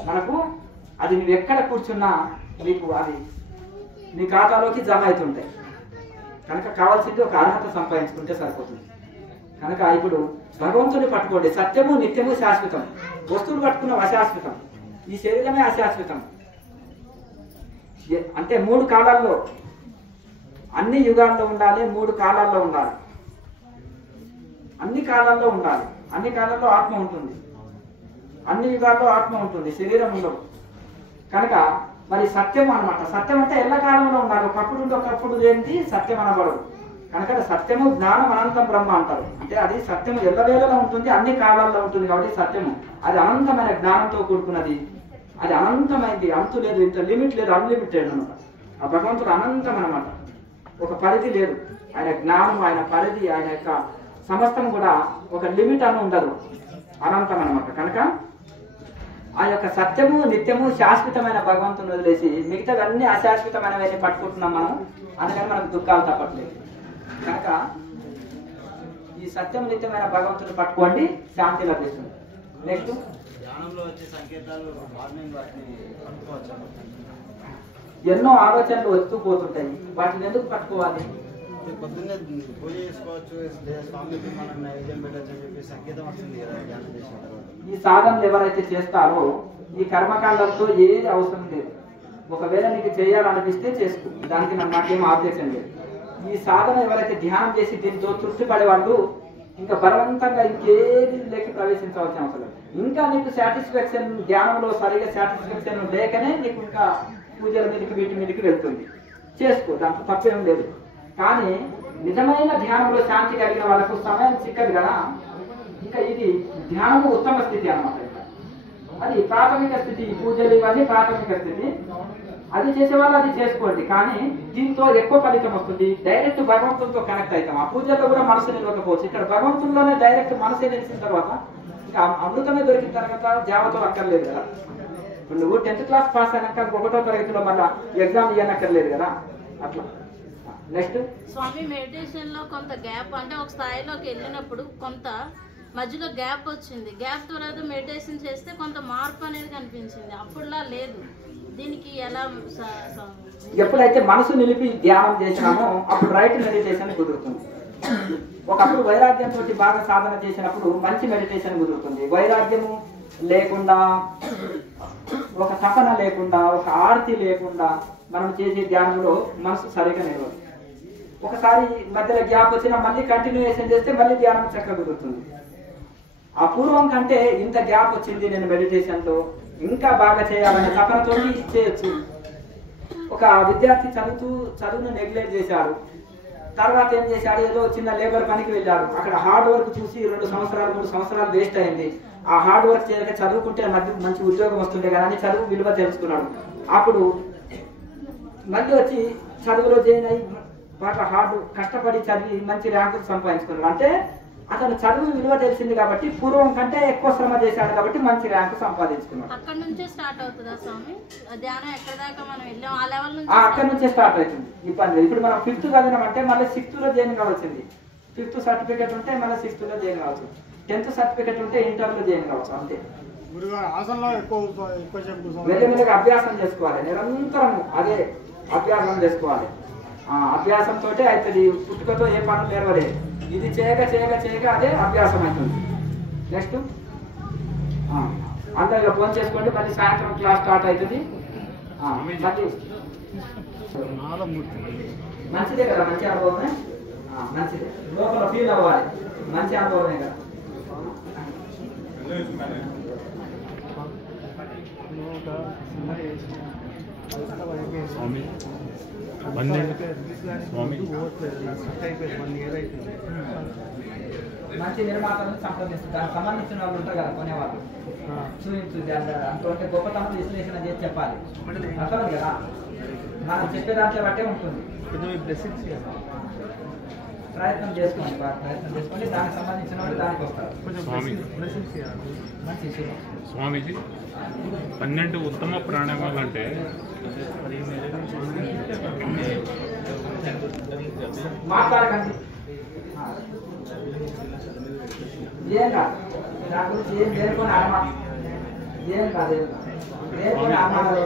మనకు అది నువ్వు ఎక్కడ కూర్చున్నా నీకు అది నీ ఖాతాలోకి జమ అవుతుంటాయి. కనుక కావాల్సింది ఒక అర్హత సంపాదించుకుంటే సరిపోతుంది. కనుక ఇప్పుడు భగవంతుని పట్టుకోండి. సత్యము నిత్యము శాశ్వతం. వస్తువులు పట్టుకున్న అశాశ్వతం. ఈ శరీరమే అశాశ్వతం. అంటే 3 కాలాల్లో, అన్ని యుగాల్లో ఉండాలి, 3 కాలాల్లో ఉండాలి, అన్ని కాలాల్లో ఉండాలి. అన్ని కాలాల్లో ఆత్మ ఉంటుంది, అన్ని యుగాల్లో ఆత్మ ఉంటుంది, శరీరం ఉండదు. కనుక మరి సత్యం అన్నమాట. సత్యం అంటే ఎల్ల కాలంలో ఉండాలి. ఒకప్పుడు ఉంటే ఒకప్పుడు ఏంటి సత్యం అనబడదు. కనుక సత్యము జ్ఞానం అనంతం బ్రహ్మ అంటారు. అంటే అది సత్యము ఎల్లవేళలో ఉంటుంది, అన్ని కాలాల్లో ఉంటుంది. కాబట్టి సత్యము అది అనంతమైన జ్ఞానంతో కూడుకున్నది. అది అనంతమైంది, అంతు లేదు, ఇంత లిమిట్ లేదు, అన్లిమిటెడ్ అనమాట. ఆ భగవంతుడు అనంతం అనమాట. ఒక పరిధి లేదు. ఆయన జ్ఞానం, ఆయన పరిధి, ఆయన యొక్క సమస్తం కూడా ఒక లిమిట్ అని ఉండదు, అనంతం అనమాట. కనుక ఆ యొక్క సత్యము నిత్యము శాశ్వతమైన భగవంతుని వదిలేసి మిగతావన్నీ అశాశ్వతమైనవన్నీ పట్టుకుంటున్నాం మనం. అందుకని మనకు దుఃఖాలు తప్పట్లేదు. కనుక ఈ సత్యం నిత్యమైన భగవంతుని పట్టుకోండి, శాంతి లభిస్తుంది. నెక్స్ట్ ఎన్నో ఆలోచనలు వస్తూ పోతుంటాయి, వాటిని ఎందుకు పట్టుకోవాలి? పొద్దున్నే పూజ చేసుకోవచ్చు, స్వామికి మనం నైవేద్యం పెట్టచ్చు అని చెప్పి సంకేతం వస్తుంది కదా ధ్యానం చేసిన తర్వాత. ఈ సాధనలు ఎవరైతే చేస్తారో ఈ కర్మకాండంతో ఏది అవసరం లేదు. ఒకవేళ నీకు చేయాలనిపిస్తే చేసుకో, దానికి నాకేం ఆదేశం లేదు. ఈ సాధన ఎవరైతే ధ్యానం చేసి దీంతో తృప్తి పడే వాళ్ళు ఇంకా బలవంతంగా ఇంకేది లేక ప్రవేశించవలసిన అవసరం లేదు. ఇంకా నీకు సాటిస్ఫాక్షన్, ధ్యానంలో సరిగా సాటిస్ఫాక్షన్ లేకనే నీకు ఇంకా పూజల మీదకి వీటి మీదకి వెళ్తుంది. చేసుకో, దాంట్లో తప్పేం లేదు. కానీ నిజమైన ధ్యానంలో శాంతి కలిగిన వాళ్ళకు సమయం చిక్కదు కదా. ఇంకా ఇది ధ్యానము ఉత్తమ స్థితి అన్నమాట. అది ప్రాథమిక స్థితి. పూజలు ఇవన్నీ ప్రాథమిక స్థితి. అది చేసేవాళ్ళు అది చేసుకోండి. కానీ దీంతో ఎక్కువ ఫలితం వస్తుంది. డైరెక్ట్ భగవంతుడితో కనెక్ట్ అవుతాం. ఆ పూజల్లో కూడా మనసు నిలవకపోవచ్చు. ఇక్కడ భగవంతుల్లోనే డైరెక్ట్ మనసు నిలిచిన తర్వాత ఇంకా అమృతమే దొరికిన తర్వాత జావతో అక్కర్లేదు కదా. ఇప్పుడు నువ్వు 10th క్లాస్ పాస్ అయినాక 1వ తరగతిలో మళ్ళీ ఎగ్జామ్ ఇవ్వనక్కర్లేదు కదా. అట్లా నెక్స్ట్ స్వామి మెడిటేషన్ లో కొంత గ్యాప్, అంటే ఒక స్థాయిలోకి వెళ్ళినప్పుడు కొంత మధ్యలో గ్యాప్ వచ్చింది. గ్యాప్ తర్వాత మెడిటేషన్ చేస్తే కొంత మార్పు అనేది కనిపించింది, అప్పుడులా లేదు. దీనికి ఎలా ఎప్పుడైతే మనసు నిలిపి ధ్యానం చేసినామో అప్పుడు రైట్ మెడిటేషన్ కుదురుతుంది. ఒకప్పుడు వైరాగ్యంతో బాగా సాధన చేసినప్పుడు మంచి మెడిటేషన్ కుదురుతుంది. వైరాగ్యము లేకుండా, ఒక తపన లేకుండా, ఒక ఆర్తి లేకుండా మనం చేసే ధ్యానంలో మనసు సరిగా నిలవదు. ఒకసారి మధ్యలో గ్యాప్ వచ్చినా మళ్ళీ కంటిన్యూయేషన్ చేస్తే మళ్ళీ ధ్యానం చక్కగా కుదురుతుంది. ఆ పూర్వం కంటే ఇంత గ్యాప్ వచ్చింది, నేను మెడిటేషన్లో ఇంకా బాగా చేయాలనే తపనతో చేయొచ్చు. ఒక విద్యార్థి చదువును నెగ్లెక్ట్ చేశాడు. తర్వాత ఏం చేశాడు, ఏదో చిన్న లేబర్ పనికి వెళ్ళాడు. అక్కడ హార్డ్ వర్క్ చూసి 2 సంవత్సరాలు 3 సంవత్సరాలు వేస్ట్ అయింది. ఆ హార్డ్ వర్క్ చేయక చదువుకుంటే మంచి ఉద్యోగం వస్తుండే కదా అని చదువు విలువ తెలుసుకున్నాడు. అప్పుడు మళ్ళీ వచ్చి చదువులో జాయిన్ అయ్యి బాగా కష్టపడి చదివి మంచి ర్యాంకులు సంపాదించుకున్నాడు. అంటే అతను చదువు విలువ తెలిసింది కాబట్టి పూర్వం కంటే ఎక్కువ శ్రమ చేశాడు కాబట్టి మంచి ర్యాంకు సంపాదించుకున్నాడు. అక్కడ నుంచే స్టార్ట్ అవుతుందా స్వామి ధ్యానం? ఎక్కడ దాకా మనం వెళ్ళాం ఆ లెవెల్ నుంచి అక్కడ నుంచే స్టార్ట్ అవుతుంది. ఇబ్బంది. ఇప్పుడు మనం 5th చదివినామంటే మళ్ళీ 6th లో జాయిన్ కావాల్సింది. 5th సర్టిఫికేట్ ఉంటే మళ్ళీ 6th లో జాయిన్ కావచ్చు. 10th సర్టిఫికేట్ ఉంటే ఇంటర్ లో జాయిన్ కావచ్చు. అంతే. మెల్లమెల్లగా అభ్యాసం చేసుకోవాలి. నిరంతరం అదే అభ్యాసం చేసుకోవాలి. అభ్యాసంతో అవుతుంది. పుట్టుకతో ఏ పనులు నేర్వలేదు. ఇది చేయక అదే అభ్యాసం అవుతుంది. నెక్స్ట్ అందరూ ఫోన్ చేసుకోండి. మళ్ళీ సాయంత్రం క్లాస్ స్టార్ట్ అవుతుంది. మంచిదే కదా, మంచి అనుభవమే. మంచిదే, లోపల ఫీల్ అవ్వాలి. మంచి అనుభవమే కదా. మంచి నిర్మాతలను సంప్రదిస్తుంది. దానికి సంబంధించిన వాళ్ళు ఉంటారు కదా కొనేవాళ్ళు, చూపించుంది అంత గొప్పతనం విశ్లేషణ చేసి చెప్పాలి. అర్థం కదా, మనం చెప్పే దాంట్లో బట్టే ఉంటుంది. ప్రయత్నం చేసుకోండి, బాగా ప్రయత్నం చేసుకోండి. దానికి సంబంధించిన వాళ్ళు దానికి వస్తారు. స్వామీజీ 12 ఉత్తమ ప్రాణాయామాలు అంటే మాట్లాడకండి, ఏం కాదు. దాని గురించి ఏం దేనికొని అనుమానం ఏం కాదు, దేనికొని అనుమానాలు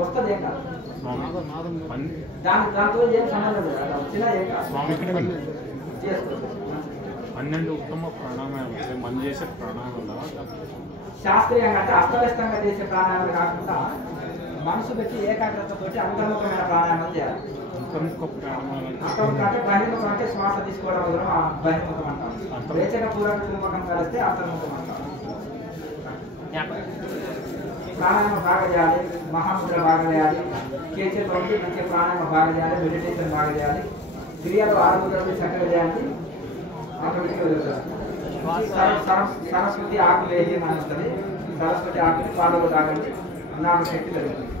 వస్తుంది, ఏం కాదు. దాంతో ఏం సంబంధం లేదు, అది వచ్చినా ఏం కాదు. స్వామి 12 చేసుకో. ఉత్తమ ప్రాణాయామాలు అంటే మనం చేసే ప్రాణాయామాలు శాస్త్రీయంగా అంటే అస్తవ్యస్తంగా చేసే ప్రాణాయామాలు కాకుండా మనసు పెట్టి ఏకాగ్రతతోటి అంతర్ముఖమైన ప్రాణాయామం చేయాలి. అంతర్ముఖం అంటే బహిర్ముఖం అంటే శ్వాస తీసుకోవడం వల్ల బహిర్ముఖం అంటాం. రేచక పూర్వముఖం కలిస్తే అంతర్ముఖం అంటాం. ప్రాణాయామం బాగా చేయాలి, మహాముద్ర బాగా చేయాలి, కేచర్ ఉండి మంచి ప్రాణాయామం బాగా చేయాలి, మెడిటేషన్ బాగా చేయాలి, క్రియలు 6 ముద్రలు చక్కగా చేయాలి. ఆటోమేటిక్గా సరస్వతి ఆకులు వేసి మనం వస్తుంది. సరస్వతి ఆకులు పాలలో తాగండి, నాకు శక్తి పెరుగుతుంది.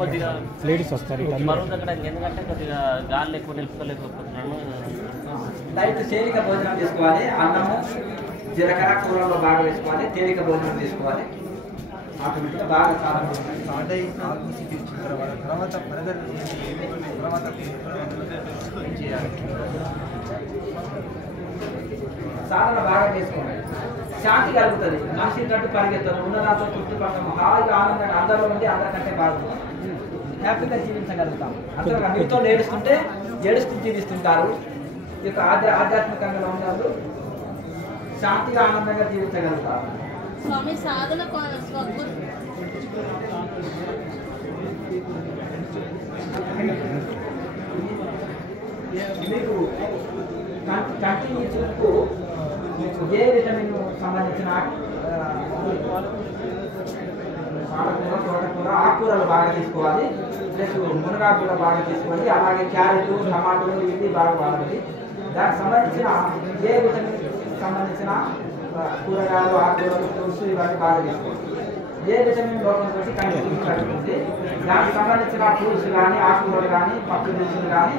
కొద్దిగా లేడీస్ వస్తారు. బరువు తగ్గడానికి ఎందుకంటే కొద్దిగా గాలి ఎక్కువ నిలుపుకోలేకపోతున్నాను. డైట్ తేలిక భోజనం తీసుకోవాలి. అన్నము జీలకర్ర కూరల్లో బాగా వేసుకోవాలి, తేలిక భోజనం తీసుకోవాలి. ఆటోమేటిక్గా బాగా చాలా స్టార్ట్ అయ్యి 4 ఇచ్చిన తర్వాత ఫర్దర్ తర్వాత ఏం చేయాలి? సాధన బాగా చేసుకోవాలి, శాంతి కలుగుతుంది. మనిషి తట్టు పరిగెత్తదు, ఉన్నదాంతో తృప్తి పడతాము, హాయిగా ఆనందంగా అందరిలో ఉండి అందరికంటే బాగుంటుంది, హ్యాపీగా జీవించగలుగుతాం. అందరూ మీతో ఏడుస్తుంటే ఏడుస్తూ జీవిస్తుంటారు. ఈ యొక్క ఆధ్యాత్మికంగా ఉన్నవాళ్ళు శాంతిగా ఆనందంగా జీవించగలుగుతారు. స్వామి సాధన మీకు కంటి చూపు ఏ విటమిన్ సంబంధించిన పాలకూర, తోటకూర, ఆకుకూరలు బాగా తీసుకోవాలి. ప్లస్ మునగాకు కూడా బాగా తీసుకోవాలి. అలాగే క్యారెట్, టమాటోలు ఇవి బాగా వాడాలి. దానికి సంబంధించిన ఏ విటమిన్ సంబంధించిన కూరగాయలు, ఆకుకూరలు, ఫ్రూట్స్ ఇవన్నీ బాగా తీసుకోవాలి. ఏ విటమిన్ లోపంతో కంటి చూపు కలుగుతుంది. దానికి సంబంధించిన ఫ్రూట్స్ కానీ, ఆకుకూరలు కానీ, పప్పు దినుసులు కానీ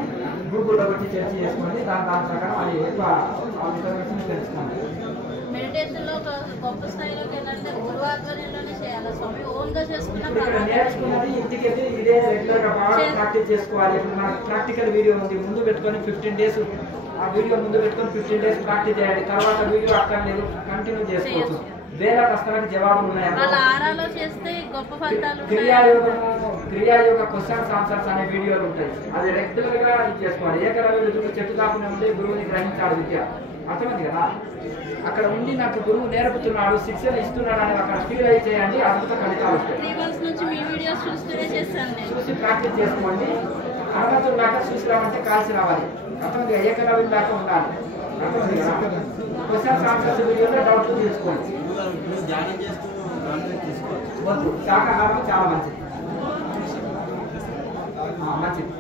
గూగుల్లో పెట్టి చర్చ చేసుకోండి. దాని ప్రకారం అది ఎక్కువ విటమిన్స్ తెలుసుకోండి. మెడిటేషన్ లో గొప్ప స్థాయిలోకి వెళ్ళాలంటే గురువు ఆధ్వర్యంలోనే చేయాలి స్వామి. ఓన్ గా చేసుకున్న నేర్చుకున్నది ఇంటికి వెళ్ళి ఇదే రెగ్యులర్ గా బాగా ప్రాక్టీస్ చేసుకోవాలి. ఇప్పుడు మనకు ప్రాక్టికల్ వీడియో ఉంది, ముందు పెట్టుకొని 15 days ఆ వీడియో ముందు పెట్టుకొని 15 days ప్రాక్టీస్ చేయాలి. తర్వాత వీడియో అక్కర్లేదు, కంటిన్యూ చేసుకోవచ్చు. వేల కష్టాలకు జవాబులు ఉన్నాయి. క్రియాయోగ క్వశ్చన్స్ ఆన్సర్స్ అనే వీడియోలు ఉంటాయి, అది రెగ్యులర్ గా ఇది చేసుకోవాలి. ఏకరవి చెట్టు కాకుండా ఉంటే గురువుని గ్రహించాడు విద్య, అర్థమైంది కదా. అక్కడ ఉండి నాకు గురువు నేర్పుతున్నాడు, శిక్షణ ఇస్తున్నాడు అని అక్కడ ఫీల్ అయి చేయండి, అద్భుత ఫలితాలు వస్తాయి. చూసి ప్రాక్టీస్ చేసుకోండి. అర్హతలు దాకా చూసి రావంటే కాల్సి రావాలి, అర్థమైంది. ఏకరవి దాకా ఉండాలి, అర్థమైంది కదా. క్వశ్చన్స్ ఆన్సర్స్ వీడియోలో డౌట్లు తీసుకోండి. ధ్యానం చేస్తూ తీసుకోవచ్చు. వద్దు, శాకాహారం చాలా మంచిది, మంచిది.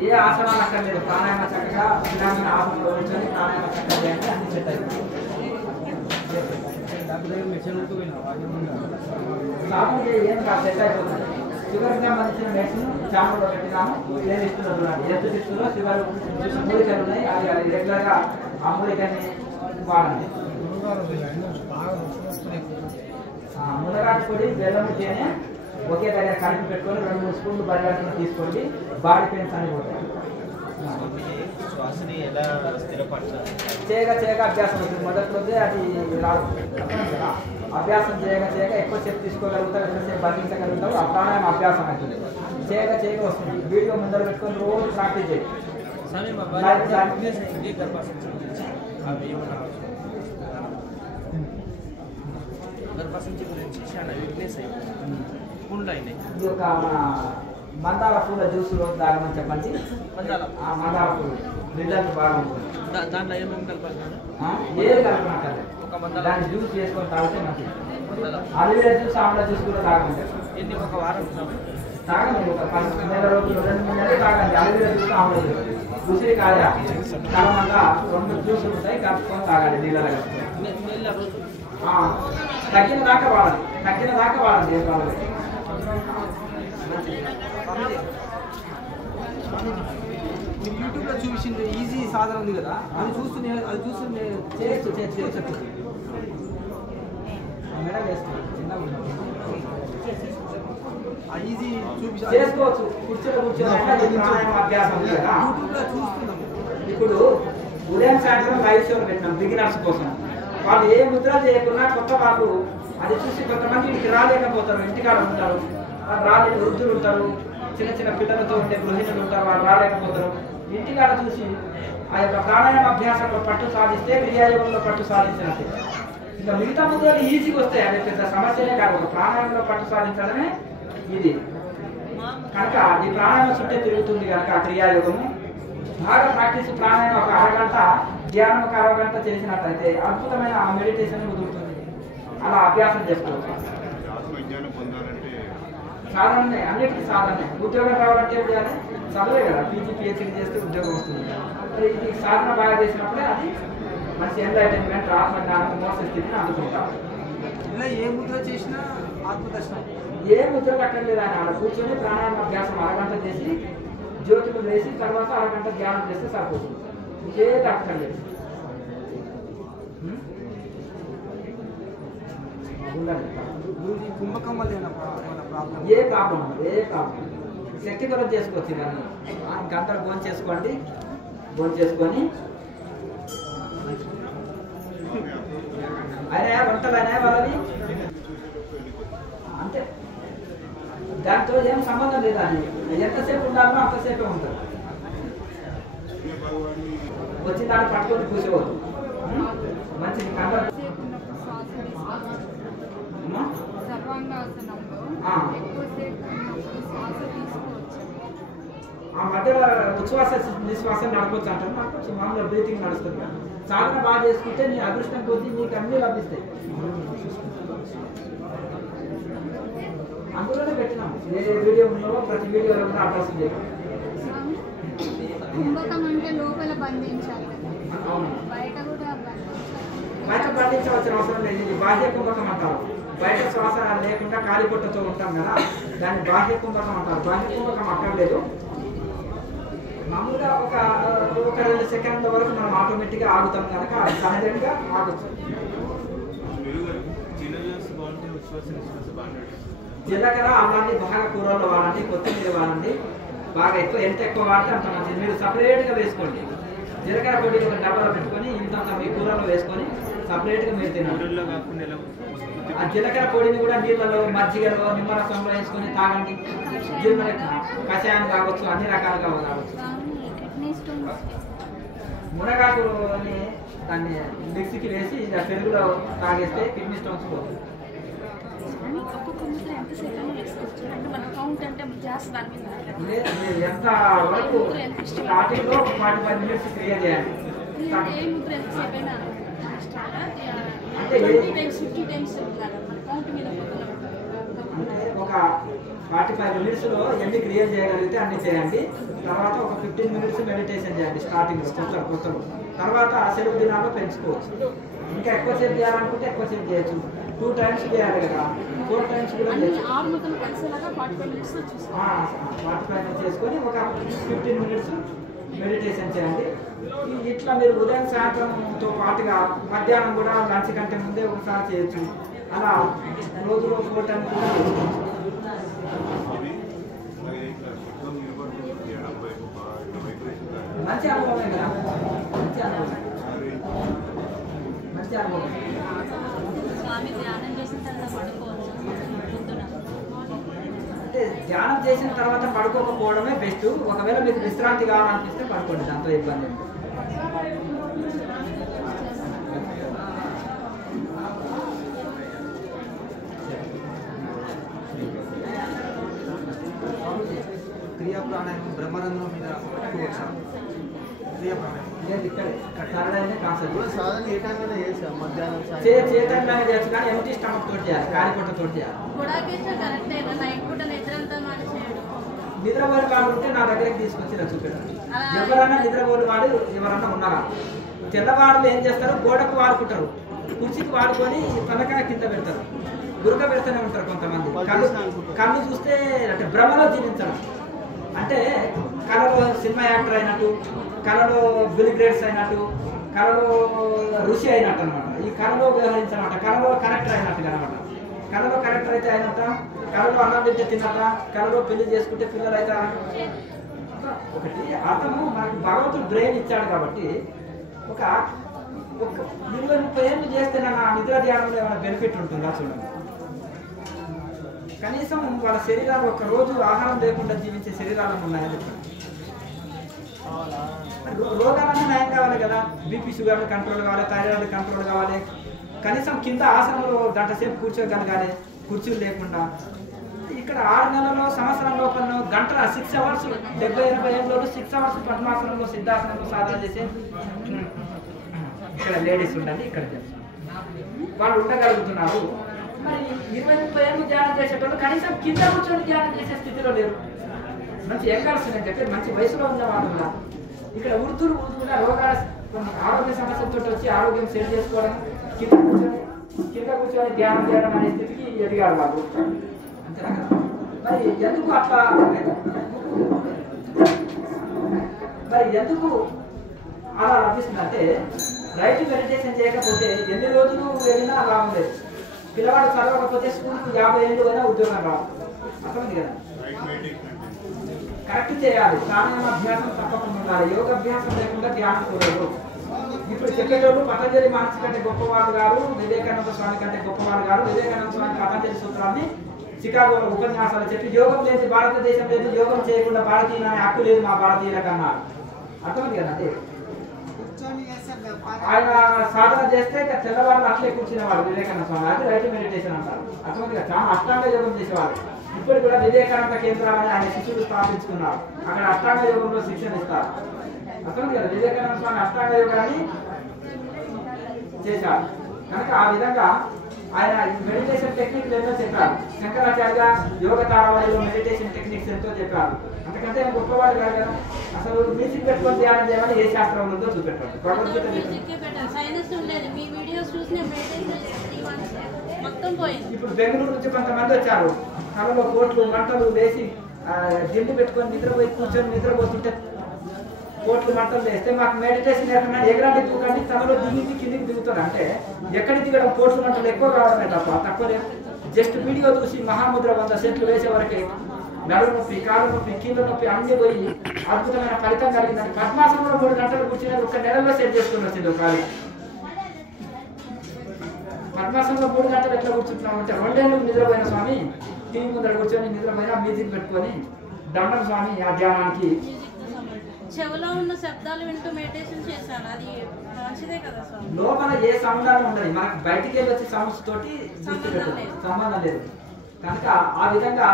ఏ ఆసనాలు అక్కర్లేదు, ప్రాణాయామ చక్కగా స్థిరమైన ఆసనంలో కూర్చొని ప్రాణాయామ చక్కగా చేయండి, అన్ని సెట్ అయిపోయింది. సాగుంటే ఏం కాదు, సెట్ అయిపోతుంది. షుగర్కి సంబంధించిన మెడిసిన్ ఛానల్లో పెట్టినాము, ఏది ఇస్తుందో చూడండి. ఎంత ఇస్తుందో షుగర్ మూలికలు ఉన్నాయి, అది రెగ్యులర్గా ఆ మూలికని వాడండి. మునగాకు పొడి, బెల్లం తేనె ఒకే దగ్గర కలిపి పెట్టుకొని 2-3 స్పూన్లు బరిగడుపున తీసుకోండి, బాడీ పెయిన్స్ అని పోతాయి. శ్వాసని ఎలా స్థిరపరచాలి? చేయగా అభ్యాసం అవుతుంది. మొదట్లో అది రాదు, అభ్యాసం చేయగా ఎక్కువసేపు తీసుకోగలుగుతారు, ఎక్కువసేపు బంధించగలుగుతారు. ఆ ప్రాణాయామ అభ్యాసం అవుతుంది. చేయగా వస్తుంది. వీడియో ముందర పెట్టుకొని రోజు ప్రాక్టీస్ చేయండి. ఈ యొక్క మన మందార పూల జ్యూస్ రోజు తాగమని చెప్పండి. మందార పూలు రిజల్ట్ బాగా ఉంటుంది. దాంట్లో ఏమేమి కలపాలి? ఏది కలపనక్కర్లేదు, దాన్ని జ్యూస్ చేసుకొని తాగితే మంచిది. అలివేర జ్యూస్, ఆమ్ల జ్యూస్ కూడా తాగమంటారు. ఒక వారం తాగండి ఒక 10 నెల రోజులు 2 నెలలు తాగండి. అడవిలో చూస్తే అవ్వదు. ఉసిరికాయ కారణంగా 2 జ్యూసులు ఉంటాయి, కలుపుకొని తాగాలి నీళ్ళలో కలుపుకొని. తగ్గిన దాకా వాడండి ఏం కావాలి. మీరు యూట్యూబ్లో చూపించింది ఈజీ సాధన ఉంది కదా, అది చూస్తూ చేయొచ్చు. మేడం వేసుకోండి, చిన్నగా ఉంటుంది. ఈజీ చేసుకోవచ్చు. కూర్చొని ప్రాణాయామ అభ్యాసం ఉంది కదా, యూట్యూబ్లో చూస్తున్నాము. ఇప్పుడు ఉదయం సాయంత్రం లైవ్ షోలు పెట్టినాం బిగినర్స్ కోసం. వాళ్ళు ఏ ముద్ర చేయకుండా కొత్త వాళ్ళు అది చూసి కొంతమంది ఇంటికి రాలేకపోతారు, ఇంటికాడ ఉంటారు, వాళ్ళు రాలేక వృద్ధులు ఉంటారు, చిన్న చిన్న పిల్లలతో ఉండే గృహిణులు ఉంటారు, వాళ్ళు రాలేకపోతారు. ఇంటికాడ చూసి ఆ యొక్క ప్రాణాయామ అభ్యాసంలో పట్టు సాధిస్తే క్రియాయోగంలో పట్టు సాధించినట్టే. ఇంకా మిగతా ముద్రలు ఈజీగా వస్తాయి, అది పెద్ద సమస్యనే కాదు. ఒక ప్రాణాయామంలో పట్టు సాధించడమే ఇది. కనుక ఈ ప్రాణాయామం చుట్టే తిరుగుతుంది కనుక ఆ క్రియాయోగము బాగా ప్రాక్టీస్. ప్రాణాయామం ఒక అరగంట, ధ్యానం ఒక అరగంట చేసినట్టయితే అద్భుతమైన మెడిటేషన్ కుదురుతుంది. అలా అభ్యాసం చేసుకోవచ్చు. సాధననే, అన్నిటికీ సాధనే. ఉద్యోగం రావాలంటే ఏం చేయాలి? చదివే కదా, పీజీ పిహెచ్డీ చేస్తే ఉద్యోగం వస్తుంది. ఇది సాధన బాగా చేసినప్పుడే అది మంచి ఎంటర్టైన్మెంట్, ఆత్మజ్ఞానం, మోస స్థితిని అందుకుంటాం. ఇలా ఏ ముద్ర చేసినా ఆత్మదర్శనం. ఏ ముద్రలు అక్కర్లేదు ఆయన, అలా కూర్చొని ప్రాణాయామ అభ్యాసం అరగంట చేసి జ్యోతులు వేసి తర్వాత అరగంట ధ్యానం చేస్తే సరిపోతుంది. ఇంకేది అక్కర్లేదు. కుంభకం వల్ల ఏ ప్రాబ్లం శక్తి కొరకు చేసుకోవచ్చు. ఇవన్నీ ఇంకందరూ భోజనం చేసుకోండి. భోజనం చేసుకొని అయినా వంటలు అయినా వాళ్ళని అంతే, దాంతో ఏం సంబంధం లేదా. అని ఎంతసేపు ఉండాలో అంతసేపే ఉంటుంది. వచ్చి దాన్ని పట్టుకొని కూర్చోవద్దు. మంచిది కందరు ఆ మధ్యలో ఉచ్ఛ్వాస నిశ్వాసం నడపచ్చు అంటారు. నడపచ్చు, మామూలుగా బ్రీతింగ్ నడుస్తుంది. సాధన బాగా చేసుకుంటే నీ అదృష్టం కొద్దీ నీకు అన్నీ లభిస్తాయి. అందులోనే పెట్టినాం. ఏ వీడియో ఉన్నారో ప్రతి వీడియోలో కూడా అభ్యాసం చేయాలి. కుంభకం అంటే లోపల బంధించాలి, అవును, బయట కూడా బయట బంధించవలసిన అవసరం లేదు. ఇది బాహ్య కుంభకం అంటారు. బయట శ్వాస లేకుండా కాలిపొట్టతో ఉంటాం కదా, దాన్ని బాహ్య కుంభకం అంటారు. బాహ్య కుంభకం అక్కర్లేదు. మామూలుగా ఒక 2 సెకండ్ల వరకు మనం ఆటోమేటిక్గా ఆగుతాం కనుక అది సహజంగా ఆగొచ్చు. జీలకర్ర అల్లాన్ని బాగా కూరల్లో వాడండి, కొత్తిమీర వాడండి. బాగా ఎంత ఎక్కువ వాడితే అంత మంచిది. మీరు సపరేట్గా వేసుకోండి. జీలకర్ర పొడి ఒక డబ్బాలో పెట్టుకొని ఇంత మీ కూరల్లో వేసుకొని సపరేట్గా మీరు తినండి. ఆ జీలకర్ర పొడిని కూడా నీళ్ళలో, మజ్జిగలో, నిమ్మరసంలో వేసుకొని తాగండి. జీలకర్ర కషాయం కావచ్చు, అన్ని రకాలుగా కావచ్చు. మునగాకుని దాన్ని మిక్సీకి వేసి పెరుగులో తాగేస్తే కిడ్నీ స్టోన్స్ పోతుంది. ఎంత వరకు స్టార్టింగ్ లో 45 మినిట్స్ క్రియేట్ చేయాలి. ఒక 45 మినిట్స్ లో ఎన్ని క్రియేట్ చేయగలిగితే అన్ని చేయండి. తర్వాత ఒక 15 మినిట్స్ మెడిటేషన్ చేయండి స్టార్టింగ్ లో కొత్తలో. తర్వాత సెలవు దినాల్లో పెంచుకోవచ్చు. ఇంకా ఎక్కువసేపు చేయాలనుకుంటే ఎక్కువసేపు చేయొచ్చు. 2 టైమ్స్ చేయాలి కదా, 4 టైమ్స్ కూడా చేయొచ్చు. 45 మినిట్స్ చేసుకొని ఒక 15 మినిట్స్ మెడిటేషన్ చేయండి. ఇట్లా మీరు ఉదయం సాయంత్రంతో పాటుగా మధ్యాహ్నం కూడా లంచ్ కంటే ముందే ఒకసారి చేయొచ్చు. అలా రోజులో 4 టైమ్స్ కూడా చేసుకోవచ్చు. మంచి అనుభవమే కదా, మంచి అనుభవం. అంటే ధ్యానం చేసిన తర్వాత పడుకోకపోవడమే బెస్ట్. ఒకవేళ మీకు విశ్రాంతి కావాలనిపిస్తే పడుకోండి, దాంతో ఇబ్బంది. క్రియా ప్రాణాయామం బ్రహ్మరంధ్రం మీద పెట్టుకోవచ్చా? లేదు ఇక్కడే సరళైన కాన్సెప్ట్ సాధన ఏ టైంలో చేసాం మధ్యాహ్నం చేయటంగానే చేయొచ్చు కానీ ఎంటీ స్టమక్ తోటి చేయాలి కాలిపొట్ట తోటి చేయాలి నైట్ పూట నిద్రంతా చేయడం నిద్రపోయిన వాళ్ళు ఉంటే నా దగ్గరికి తీసుకొచ్చి ఇలా చూపెట్టాలి ఎవరైనా నిద్రపోయిన వాడు ఎవరన్నా ఉన్నారా తెల్లవాళ్ళు ఏం చేస్తారు గోడకు వాడుకుంటారు కుర్చీకి వాడుకొని తలకాయ కింద పెడతారు గురక పెడుతూనే ఉంటారు కొంతమంది కళ్ళు చూస్తే అంటే భ్రమలో జీవించడం అంటే కళలో సినిమా యాక్టర్ అయినట్టు కళలో బిల్ గ్రేడ్స్ అయినట్టు కళలో ఋషి అయినట్టు అనమాట ఈ కళలో వ్యవహరించనమాట కళలో కరెక్టర్ అయినట్టుగా అనమాట కళలో కరెక్టర్ అయితే అయినట్ట కళలో అన్నం తింటే తిన్నట్ట కళలో పెళ్లి చేసుకుంటే పిల్లలు అవుతారా ఒకటి అతను మనకి భగవంతుడు బ్రెయిన్ ఇచ్చాడు కాబట్టి ఒక 20-30 ఏళ్ళు చేస్తే నా నిద్ర ధ్యానంలో ఏమైనా బెనిఫిట్ ఉంటుందా చూడండి కనీసం వాళ్ళ శరీరాలు ఒక రోజు ఆహారం లేకుండా జీవించే శరీరాలు ఉన్నాయని చెప్పండి రోగాలన్నీ నయం కావాలి కదా బీపీ షుగర్లు కంట్రోల్ కావాలి థైరాయిడ్ కంట్రోల్ కావాలి కనీసం కింద ఆసనంలో గంట సేపు కూర్చోగలగాలి కుర్చీలు లేకుండా ఇక్కడ 6 నెలల్లో సంవత్సరం లోపల గంటల 6 అవర్స్ 70-80 ఏళ్ళలో 6 అవర్స్ పద్మాసనంలో సిద్ధాసనంలో సాధన చేసే ఇక్కడ లేడీస్ ఉండాలి ఇక్కడ వాళ్ళు ఉండగలుగుతున్నారు మరి 20-30 ఏళ్ళు ధ్యానం చేసేటప్పుడు కనీసం కింద కూర్చొని ధ్యానం చేసే స్థితిలో లేరు మంచి యంగర్స్ నేను చెప్పేది మంచి వయసులో ఉన్న వాళ్ళు కూడా ఇక్కడ ఉర్దుగా రోగాల ఆరోగ్య సమస్యలతో వచ్చి ఆరోగ్యం సెట్ చేసుకోవడం కింద కూర్చొని ధ్యానం చేయడం అనే స్థితికి ఎదిగారు వాళ్ళు అంతేనా కదా మరి ఎందుకు అట్లా అలా లభిస్తుందంటే రైట్ మెడిటేషన్ చేయకపోతే ఎన్ని రోజులు వెళ్ళినా లాభం లేదు పిల్లవాడు చదవకపోతే స్కూల్కి 50 ఏళ్ళు అయినా ఉద్యోగం రావు అర్థమైంది కదా కరెక్ట్ చేయాలి ప్రాణాయామ అభ్యాసం తప్పకుండా ఉండాలి యోగ అభ్యాసం లేకుండా ధ్యానం కూడదు ఇప్పుడు చెప్పేటోళ్ళు పతంజలి మహర్షి కంటే గొప్పవాళ్ళు గారు వివేకానంద స్వామి కంటే గొప్పవాళ్ళు గారు వివేకానంద స్వామి పతంజలి సూత్రాన్ని చికాగోలో ఉపన్యాసాలు చెప్పి యోగం లేదు భారతదేశం లేదు యోగం చేయకుండా భారతీయుల అనే హక్కు లేదు మా భారతీయుల కన్నా అర్థమైంది కదా అంటే ఆయన సాధన చేస్తే తెల్లవారు అట్లే కూర్చునేవాడు వివేకానంద స్వామి అది రైట్ మెడిటేషన్ అంటారు అర్థమైంది కదా చాలా అష్టాంగ యోగం చేసేవాడు ఇప్పుడు కూడా వివేకానంద కేంద్రాలని ఆయన శిష్యులు స్థాపించుకున్నారు అక్కడ అష్టాంగ యోగంలో శిక్షణ ఇస్తారు అర్థమైంది కదా వివేకానంద స్వామి అష్టాంగ యోగాన్ని చేశారు కనుక ఆ విధంగా ఆయన మెడిటేషన్ టెక్నిక్లు ఎన్నో చెప్పారు శంకరాచార్య యోగ తారావళిలో మెడిటేషన్ టెక్నిక్స్ ఎంతో చెప్పారు అంతకంటే గొప్పవాడు కాదు కదా అసలు మ్యూజిక్ పెట్టుకొని ధ్యానం చేయమని ఏ శాస్త్రం ఉందో చూపెట్టారు ఇప్పుడు బెంగళూరు నుంచి కొంతమంది వచ్చారు కళలో కోట్లు మంటలు వేసి దిండు పెట్టుకొని నిద్రపోయి కూర్చొని నిద్రపోతుంటే కోట్లు మంటలు వేస్తే మాకు మెడిటేషన్ లేకుండా ఎగరాంటి దూకండి తనలో దిగింది కిందికి దిగుతారు అంటే ఎక్కడికి దిగడం కోట్లు మంటలు ఎక్కువ కావడమే తప్ప తక్కువ జస్ట్ వీడియో చూసి మహాముద్ర 100 సెట్లు వేసే వరకే నడుము నొప్పి కాలు నొప్పి కీళ్ళ నొప్పి అన్ని పోయి అద్భుతమైన ఫలితం కలిగిందని పద్మాసనంలో 3 గంటలు కూర్చుని 1 నెలలో సెట్ చేసుకుని వచ్చింది ఒక పద్మాసనంలో 3 గంటలు ఎట్లా కూర్చుంటున్నాం అంటే 2 ఏళ్ళు నిద్రపోయిన స్వామి టీవీ ముందర కూర్చొని నిద్రపోయిన మ్యూజిక్ పెట్టుకొని దండం స్వామి ఆ ధ్యానానికి చెవులో ఉన్న శబ్దాలు వింటూ మెడిటేషన్ చేశాను అది మంచిదే కదా స్వామి లోపల ఏ సంబంధం ఉండదు మనకు బయటికి వెళ్ళి వచ్చే సౌండ్స్ తోటి సంబంధం లేదు కనుక ఆ విధంగా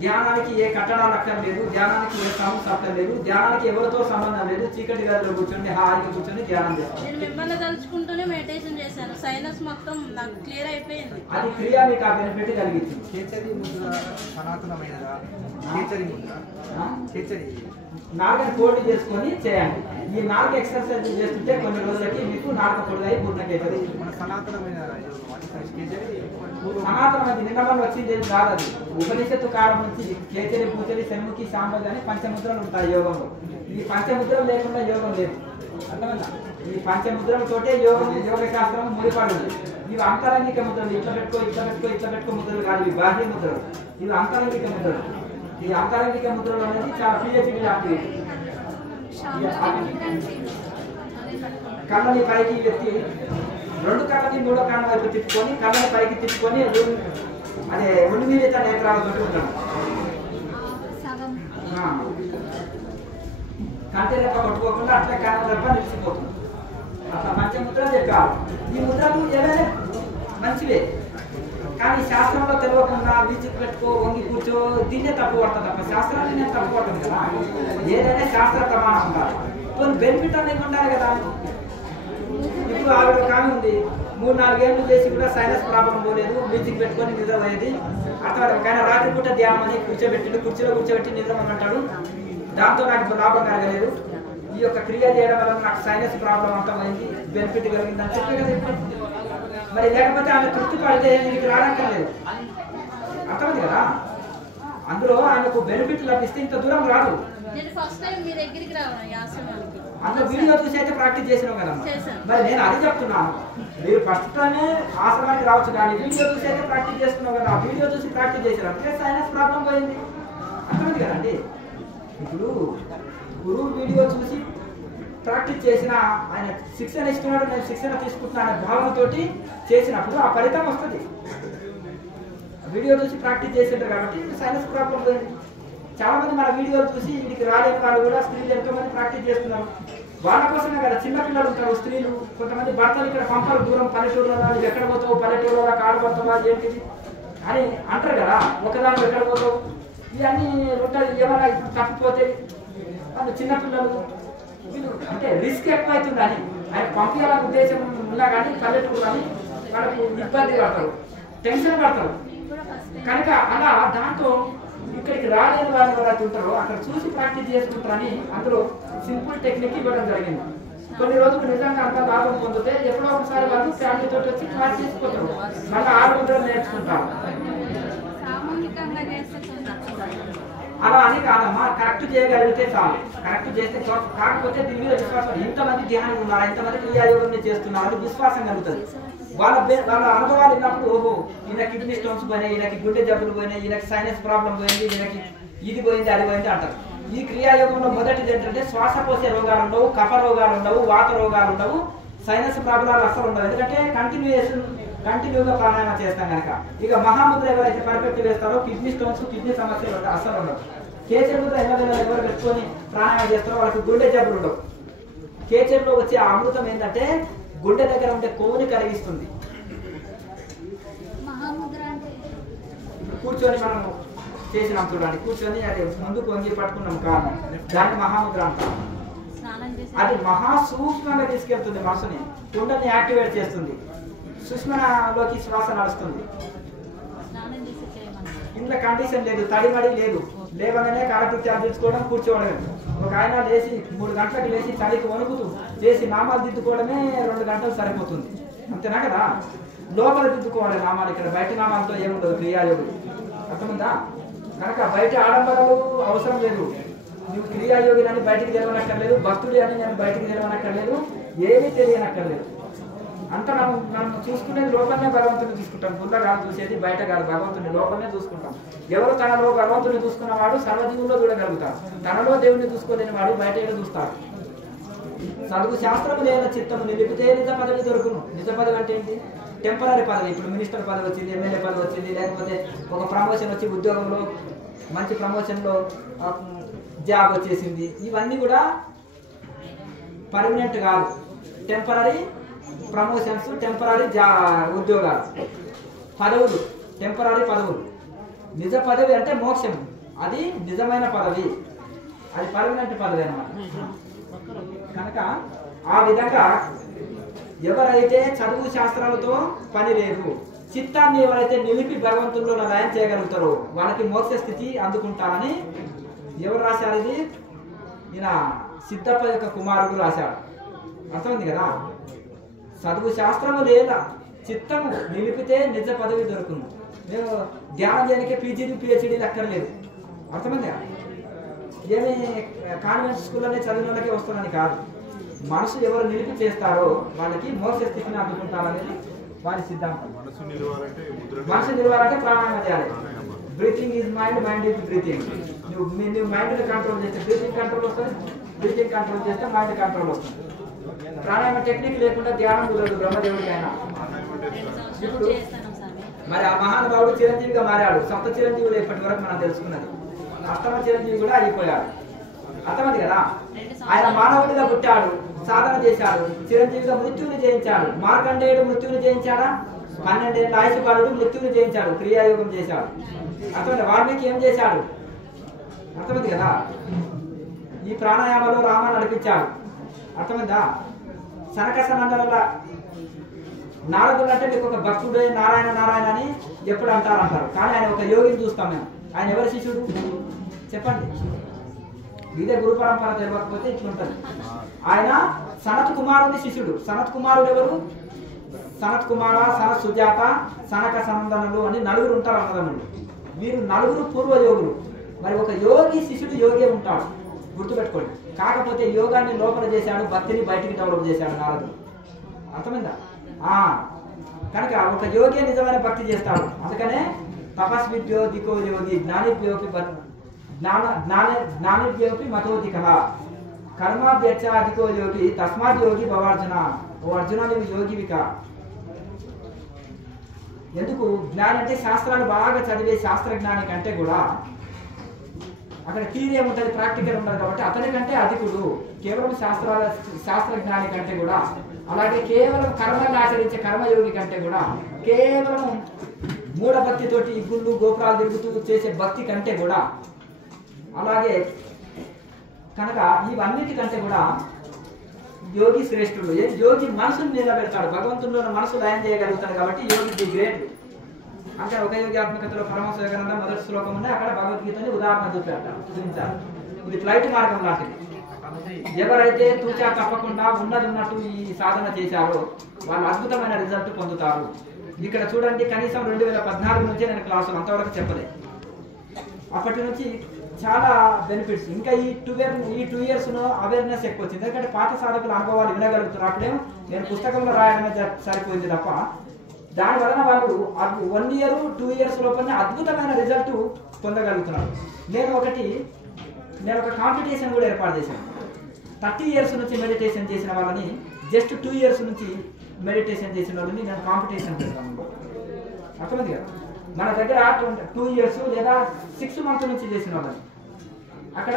ధ్యానానికి ఏ కట్టడాలు అక్కర్లేదు ధ్యానానికి ఏ సౌండ్స్ అక్కర్లేదు ధ్యానానికి ఎవరితో సంబంధం లేదు చీకటి గదిలో కూర్చొని హాయిగా కూర్చొని ధ్యానం చేస్తాను నేను మిమ్మల్ని తలుచుకుంటూనే మెడిటేషన్ చేశాను సైనస్ మొత్తం నాకు క్లియర్ అయిపోయింది అది క్రియ మీకు ఆ బెనిఫిట్ కలిగించింది కేచరి ముద్ర సనాతనమైనదా కేచరి ముద్ర కేచరి నాలుగని కోడి చేసుకొని చేయండి ఈ 4 ఎక్సర్సైజ్ చేస్తుంటే కొన్ని రోజులకి మీకు 4 పొడుగాయి పూర్ణకేతది మన సనాతనమైన కేచరి సనాతనమైంది నిన్న మనం వచ్చింది కాదు అది ఉపనిషత్తు కాలం నుంచి కేచరి పూచరి శర్ముఖి సాంబది అని పంచముద్రలు ఉంటాయి యోగంలో ఈ పంచముద్రలు లేకుండా యోగం లేదు అర్థమైందా ఈ పంచముద్రలతోటే యోగ శాస్త్రం ముడిపడి ఉంది ఇవి అంతరంగిక ముద్రలు ఇట్లా పెట్టుకో ముద్రలు కాదు ఇవి బాహ్య ముద్రలు ఇవి అంతరంగిక ముద్రలు ఈ అంతరంగిక ముద్రలు అనేది చాలా పిహెచ్డి లాంటివి కళ్ళని పైకి ఎత్తి 2 కళ్ళని 3వ కళ్ళ వైపు తిప్పుకొని కళ్ళని పైకి తిప్పుకొని అదే ఉన్మీలిత నేత్రాలతో ఉంటాడు కంటి రెప్ప కొట్టుకోకుండా అట్లా కళ్ళ రెప్ప నిలిచిపోతుంది అట్లా పంచముద్రలు చెప్పారు ఈ ముద్రలు ఏవైనా మంచివే కానీ శాస్త్రంలో తెలియకుండా బీచ్కి పెట్టుకో వంగి కూర్చో దీన్నే తప్పు పడుతుంది తప్ప శాస్త్రాన్ని నేను తప్పు పడుతుంది కదా ఏదైనా శాస్త్ర ప్రమాణం ఉండాలి కొన్ని బెనిఫిట్ అనేది ఉండాలి కదా. ఇప్పుడు ఆవిడ ఒక ఆమె ఉంది 3-4 ఏళ్ళు చేసి కూడా సైనస్ ప్రాబ్లం పోలేదు, మ్యూజిక్ పెట్టుకొని నిద్ర పోయేది. అర్థం కానీ రాత్రిపూట ధ్యానం అని కుర్చీలో కూర్చోబెట్టి నిద్రమంటాడు. దాంతో నాకు లాభం కలగలేదు. ఈ యొక్క క్రియ చేయడం వల్ల నాకు సైనస్ ప్రాబ్లం అంతా పోయింది, బెనిఫిట్ కలిగింది అని చెప్పే కదా. మరి లేకపోతే ఆమె తృప్తి పడితే నీకు రానక్కర్లేదు. అర్థమైంది కదా. అందులో ఆమెకు బెనిఫిట్ లభిస్తే ఇంత దూరం రాదు. అందులో వీడియో చూసి అయితే ప్రాక్టీస్ చేసినాం కదా. మరి నేను అది చెప్తున్నాను, మీరు ఫస్ట్ టైమే ఆశ్రమానికి రావచ్చు కానీ వీడియో చూసి అయితే ప్రాక్టీస్ చేస్తున్నాం కదా. వీడియో చూసి ప్రాక్టీస్ చేసినప్పుడు సైనస్ ప్రాబ్లం పోయింది. అర్థమైంది కదండి. ఇప్పుడు గురువు వీడియో చూసి ప్రాక్టీస్ చేసిన, ఆయన శిక్షణ ఇస్తున్నాడు, నేను శిక్షణ తీసుకుంటున్నా అనే భావనతోటి చేసినప్పుడు ఆ ఫలితం వస్తుంది. వీడియో చూసి ప్రాక్టీస్ చేసింటారు కాబట్టి సైనస్ ప్రాబ్లం పోయింది. చాలా మంది మన వీడియోలు చూసి వీడికి రాలేని వాళ్ళు కూడా స్త్రీలు ఎంతో మంది ప్రాక్టీస్ చేస్తున్నారు. వాళ్ళ కోసమే కదా. చిన్నపిల్లలు ఉంటారు, స్త్రీలు, కొంతమంది భర్తలు ఇక్కడ పంపారు దూరం పల్లెటూరులో, ఎక్కడ పోతావు పల్లెటూరులో కాడబడతావా ఏంటిది అని అంటారు కదా. ఒకదాని ఎక్కడ పోతావు ఇవన్నీ ఉంటుంది. ఏమైనా తప్పిపోతే వాళ్ళు చిన్నపిల్లలు వీళ్ళు అంటే రిస్క్ ఎక్కువైతుందని ఆయన పంపించాలని ఉద్దేశం ఉన్నా కానీ పల్లెటూరు అని వాళ్ళకు ఇబ్బంది పడతారు, టెన్షన్ పడతారు. కనుక అలా దాంతో ఇక్కడికి రాలేని వాళ్ళు ఎవరైతే ఉంటారో అక్కడ చూసి ప్రాక్టీస్ చేసుకుంటారని అందులో సింపుల్ టెక్నిక్ ఇవ్వడం జరిగింది. కొన్ని రోజులు నిజంగా అంత లాభం పొందితే ఎప్పుడో ఒకసారి వాళ్ళు ఫ్యామిలీతో వచ్చి క్లాస్ చేసుకుంటారు, మళ్ళీ 6 గంటలు నేర్చుకుంటారు. అలా అని కాదమ్మా, కరెక్ట్ చేయగలిగితే చాలు. కరెక్ట్ చేస్తే కాకపోతే దీని మీద విశ్వాసం, ఇంతమంది ధ్యానం ఉన్నారు, ఇంతమంది క్రియాయోగం చేస్తున్నారు విశ్వాసం కలుగుతుంది. వాళ్ళ అనుభవాలు విన్నప్పుడు ఓహో ఈయన కిడ్నీ స్టోన్స్ పోయినాయి, ఈయనకి గుండె జబ్బులు పోయినాయి, ఈయనకి సైనస్ ప్రాబ్లం పోయింది, ఈయనకి ఇది పోయింది అది పోయింది అంటారు. ఈ క్రియాయోగంలో మొదటిది ఏంటంటే శ్వాసకోశ రోగాలు ఉండవు, కఫ రోగాలు ఉండవు, వాత రోగాలు ఉండవు, సైనస్ ప్రాబ్లాలు అసలు ఉండవు. ఎందుకంటే కంటిన్యూగా ప్రాణాయామం చేస్తాం కనుక. ఇక మహాముద్ర ఎవరైతే పర్ఫెక్ట్ వేస్తారో కిడ్నీ స్టోన్స్, కిడ్నీ సమస్యలు అసలు ఉండవు. కేచర్ ముద్ర ఎవరు పెట్టుకొని ప్రాణాయామం చేస్తారో వాళ్ళకి గుండె జబ్బులు ఉండవు. కేచర్లో వచ్చే అమృతం ఏంటంటే గుండె దగ్గర ఉండే కొవ్వుని కరిగిస్తుంది. కూర్చొని మనం చేసినాం చూడండి, కూర్చొని అది ముందుకు వంగి పట్టుకున్నాం కాదు, దాన్ని మహాముద్ర అంటాం. అది మహా సూక్ష్మంగా తీసుకెళ్తుంది, మనసుని కుండని యాక్టివేట్ చేస్తుంది, సుష్మలోకి శ్వాస నడుస్తుంది. ఇంట్లో కండిషన్ లేదు, తడిమడి లేదు, లేవగానే కాలకృత్యాలు తీసుకోవడం, కూర్చోవడమే. ఒక ఆయన లేచి 3 గంటలకు లేచి చలికి వణుకుతూ చేసి నామాలు దిద్దుకోవడమే 2 గంటలు సరిపోతుంది. అంతేనా కదా. లోపల దిద్దుకోవాలి నామాలు, ఇక్కడ బయట నామాలతో ఏముండదు క్రియాయోగి. అర్థముందా. కనుక బయట ఆడంబరాలు అవసరం లేదు. నువ్వు క్రియాయోగిని అని బయటికి తెలియనక్కర్లేదు, భక్తుడి అని నేను బయటికి తెలియనక్కర్లేదు, ఏమీ తెలియనక్కర్లేదు. అంతా నన్ను చూసుకునేది లోపలనే భగవంతుని చూసుకుంటాం. గుండె కాదు చూసేది, బయట కాదు, భగవంతుని లోపలనే చూసుకుంటాం. ఎవరు తనలో భగవంతుని చూసుకున్నవాడు సర్వజీవుల్లో చూడగలుగుతాడు. తనలో దేవుని చూసుకోలేని వాడు బయట ఏదో చూస్తాడు. చదువు శాస్త్రము లేని చిత్తము నిలిపితే నిజ పదవి దొరుకును. నిజ పదవి అంటే ఏంటి? టెంపరీ పదవి. ఇప్పుడు మినిస్టర్ పదవి వచ్చింది, ఎమ్మెల్యే పదవి వచ్చింది, లేకపోతే ఒక ప్రమోషన్ వచ్చి ఉద్యోగంలో మంచి ప్రమోషన్లో జాబ్ వచ్చేసింది. ఇవన్నీ కూడా పర్మనెంట్ కాదు, టెంపరీ ప్రమోషన్స్, టెంపరీ ఉద్యోగాలు, పదవులు, టెంపరీ పదవులు. నిజ పదవి అంటే మోక్షం, అది నిజమైన పదవి, అది పర్మనెంట్ పదవి అన్నమాట. కనుక ఆ విధంగా ఎవరైతే చదువు శాస్త్రాలతో పని లేదు, చిత్తాన్ని ఎవరైతే నిలిపి భగవంతుల్లో లయం చేయగలుగుతారో వాళ్ళకి మోక్ష స్థితి అందుకుంటారని ఎవరు రాశారు? ఇది ఈయన సిద్ధప్ప యొక్క కుమారుడు రాశాడు. అర్థమైంది కదా. చదువు శాస్త్రము లేదా చిత్తము నిలిపితే నిజ పదవి దొరుకును. మేము ధ్యానం చేయడానికి పీజీలు పిహెచ్డీలు అక్కర్లేదు. అర్థమైంది. ఏమి కాన్వెంట్ స్కూల్లోనే చదివిన వాళ్ళకి వస్తుందని కాదు. మనసు ఎవరు నిలిపి చేస్తారో వాళ్ళకి మోక్ష స్థితిని అందుకుంటారనేది వారి సిద్ధాంతం. మనసు నిలవాలంటే ప్రాణాయామం చేయాలి. Breathing is mind, mind is breathing. నువ్వు మైండ్ని కంట్రోల్ చేస్తే బ్రీతింగ్ కంట్రోల్ వస్తుంది, బ్రీతింగ్ కంట్రోల్ చేస్తే మైండ్ కంట్రోల్ వస్తుంది. ప్రాణాయామ టెక్నిక్ లేకుండా ధ్యానం కుదరదు బ్రహ్మదేవుడికి అయినా. ఇప్పుడు మరి ఆ మహానుభావుడు చిరంజీవిగా మారాడు. సప్త చిరంజీవులు ఇప్పటి వరకు మనం తెలుసుకున్నది. అష్టమ చిరంజీవి కూడా అయిపోయాడు. అర్థమైంది కదా. ఆయన మానవుడిగా పుట్టాడు, సాధన చేశాడు, చిరంజీవిగా మృత్యువుని జయించాడు. మార్కండేయుడు మృత్యువుని జయించాడా? 12 ఏళ్ళ ఆయుష్ బాలుడు మృత్యువుని జయించాడు, క్రియాయోగం చేశాడు. అర్థమైంది. వాల్మీకి ఏం చేశాడు? అర్థమైంది కదా. ఈ ప్రాణాయామలో రామ నడిపించాడు. అర్థమైందా? సనక సనందనల నారదుడు అంటే మీకు ఒక భక్తుడే నారాయణ నారాయణ అని ఎప్పుడు అంటారు. కానీ ఆయన ఒక యోగిని చూస్తాం మేము. ఆయన ఎవరి శిష్యుడు చెప్పండి? ఇదే గురు పరంపర తెలియకపోతే ఇట్లుంటది. ఆయన సనత్ కుమారుని శిష్యుడు. సనత్ కుమారుడు ఎవరు? సనత్ కుమార, సనత్ సుజాత, సనక సనందనులు అని నలుగురు ఉంటారు అన్నదమ్ములు. వీరు నలుగురు పూర్వ యోగులు. మరి ఒక యోగి శిష్యుడు యోగి ఉంటాడు, గుర్తుపెట్టుకోండి. కాకపోతే యోగాన్ని లోపల చేశాడు, భక్తిని బయటికి డెవలప్ చేశాడు నారదుడు. అర్థమైందా? కనుక ఒక యోగి నిజమైన భక్తి చేస్తాడు. అందుకనే తపస్విద్యో దికో యోగి జ్ఞానిభ్యోపి మతోధిక కర్మాభ్యర్థికో యోగి తస్మాత్ యోగి భవార్జున. ఓ అర్జున, నువ్వు యోగివిక. ఎందుకు? జ్ఞాని అంటే శాస్త్రాలు బాగా చదివే శాస్త్రజ్ఞాని కంటే కూడా అక్కడ థియరీ ఏముంటుంది, ప్రాక్టికల్ ఉంటుంది. కాబట్టి అతని కంటే అధికుడు కేవలం శాస్త్రజ్ఞాని కంటే కూడా. అలాగే కేవలం కర్మలను ఆచరించే కర్మయోగి కంటే కూడా, కేవలం మూఢభక్తితోటి గుళ్ళు గోపురాలు తిరుగుతూ చేసే భక్తి కంటే కూడా, అలాగే కనుక ఇవన్నిటికంటే కూడా యోగి శ్రేష్ఠుడు. యోగి మనసును నిలబెడతాడు, భగవంతుల్లో మనసు లయం చేయగలుగుతాడు. కాబట్టి యోగి ది గ్రేట్. అంటే ఒక యోగి ఆత్మకథలో పరమహంస యోగానంద మొదటి శ్లోకం ఉంది. అక్కడ భగవద్గీతని ఉదాహరణ చూపించారు. ఇది ఫ్లైట్ మార్గం లాంటిది. ఎవరైతే తూచా తప్పకుండా ఉన్నది ఉన్నట్టు ఈ సాధన చేశారో వాళ్ళు అద్భుతమైన రిజల్ట్ పొందుతారు. ఇక్కడ చూడండి, కనీసం 2014 నుంచే నేను క్లాసులు అంతవరకు చెప్పలేదు. అప్పటి నుంచి చాలా బెనిఫిట్స్. ఇంకా ఈ 2 years అవేర్నెస్ ఎక్కువ వచ్చింది. ఎందుకంటే పాత సాధకుల అనుభవాలు వినగలుగుతున్నారు. అప్పుడేమో నేను పుస్తకంలో రాయడమే సరిపోయింది తప్ప, దాని వలన వాళ్ళు 1 year 2 years లోపలనే అద్భుతమైన రిజల్ట్ పొందగలుగుతున్నారు. నేను ఒక కాంపిటీషన్ కూడా ఏర్పాటు చేశాను. 30 years నుంచి మెడిటేషన్ చేసిన వాళ్ళని, జస్ట్ 2 years నుంచి మెడిటేషన్ చేసిన వాళ్ళని నేను కాంపిటీషన్ చేస్తాను. అర్థమైంది కదా? మన దగ్గర 2 years లేదా 6 months నుంచి చేసిన వాళ్ళని, అక్కడ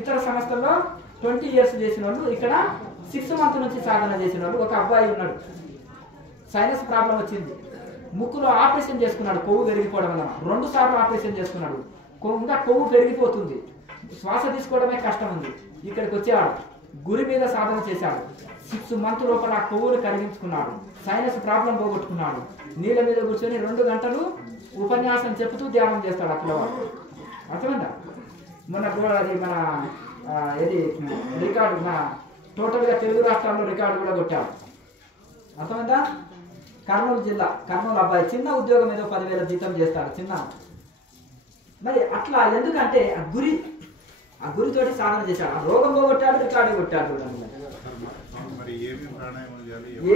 ఇతర సంస్థల్లో 20 years చేసిన వాళ్ళు, ఇక్కడ 6 months నుంచి సాధన చేసిన వాళ్ళు. ఒక అబ్బాయి ఉన్నాడు, సైనస్ ప్రాబ్లం వచ్చింది, ముక్కులో ఆపరేషన్ చేసుకున్నాడు, కొవ్వు పెరిగిపోవడం వల్ల 2 సార్లు ఆపరేషన్ చేసుకున్నాడు. ఇంకా కొవ్వు పెరిగిపోతుంది, శ్వాస తీసుకోవడమే కష్టం ఉంది. ఇక్కడికి వచ్చేవాడు, గురి మీద సాధన చేశాడు. 6 months లోపల ఆ కొవ్వును కరిగించుకున్నాడు, సైనస్ ప్రాబ్లం పోగొట్టుకున్నాడు. నీళ్ళ మీద కూర్చొని 2 గంటలు ఉపన్యాసం చెప్తూ ధ్యానం చేస్తాడు ఆ పిల్లవాడు. అర్థమైందా? మన ఇది రికార్డు, మన టోటల్గా తెలుగు రాష్ట్రాల్లో రికార్డు కూడా కొట్టాడు. అర్థమైందా? కర్నూలు జిల్లా, కర్నూలు అబ్బాయి, చిన్న ఉద్యోగం, ఏదో 10,000 జీతం చేస్తాడు, చిన్న. మరి అట్లా ఎందుకంటే ఆ గురితోటి సాధన చేశాడు. ఆ రోగం పోగొట్టాడు, రికార్డు కొట్టాడు.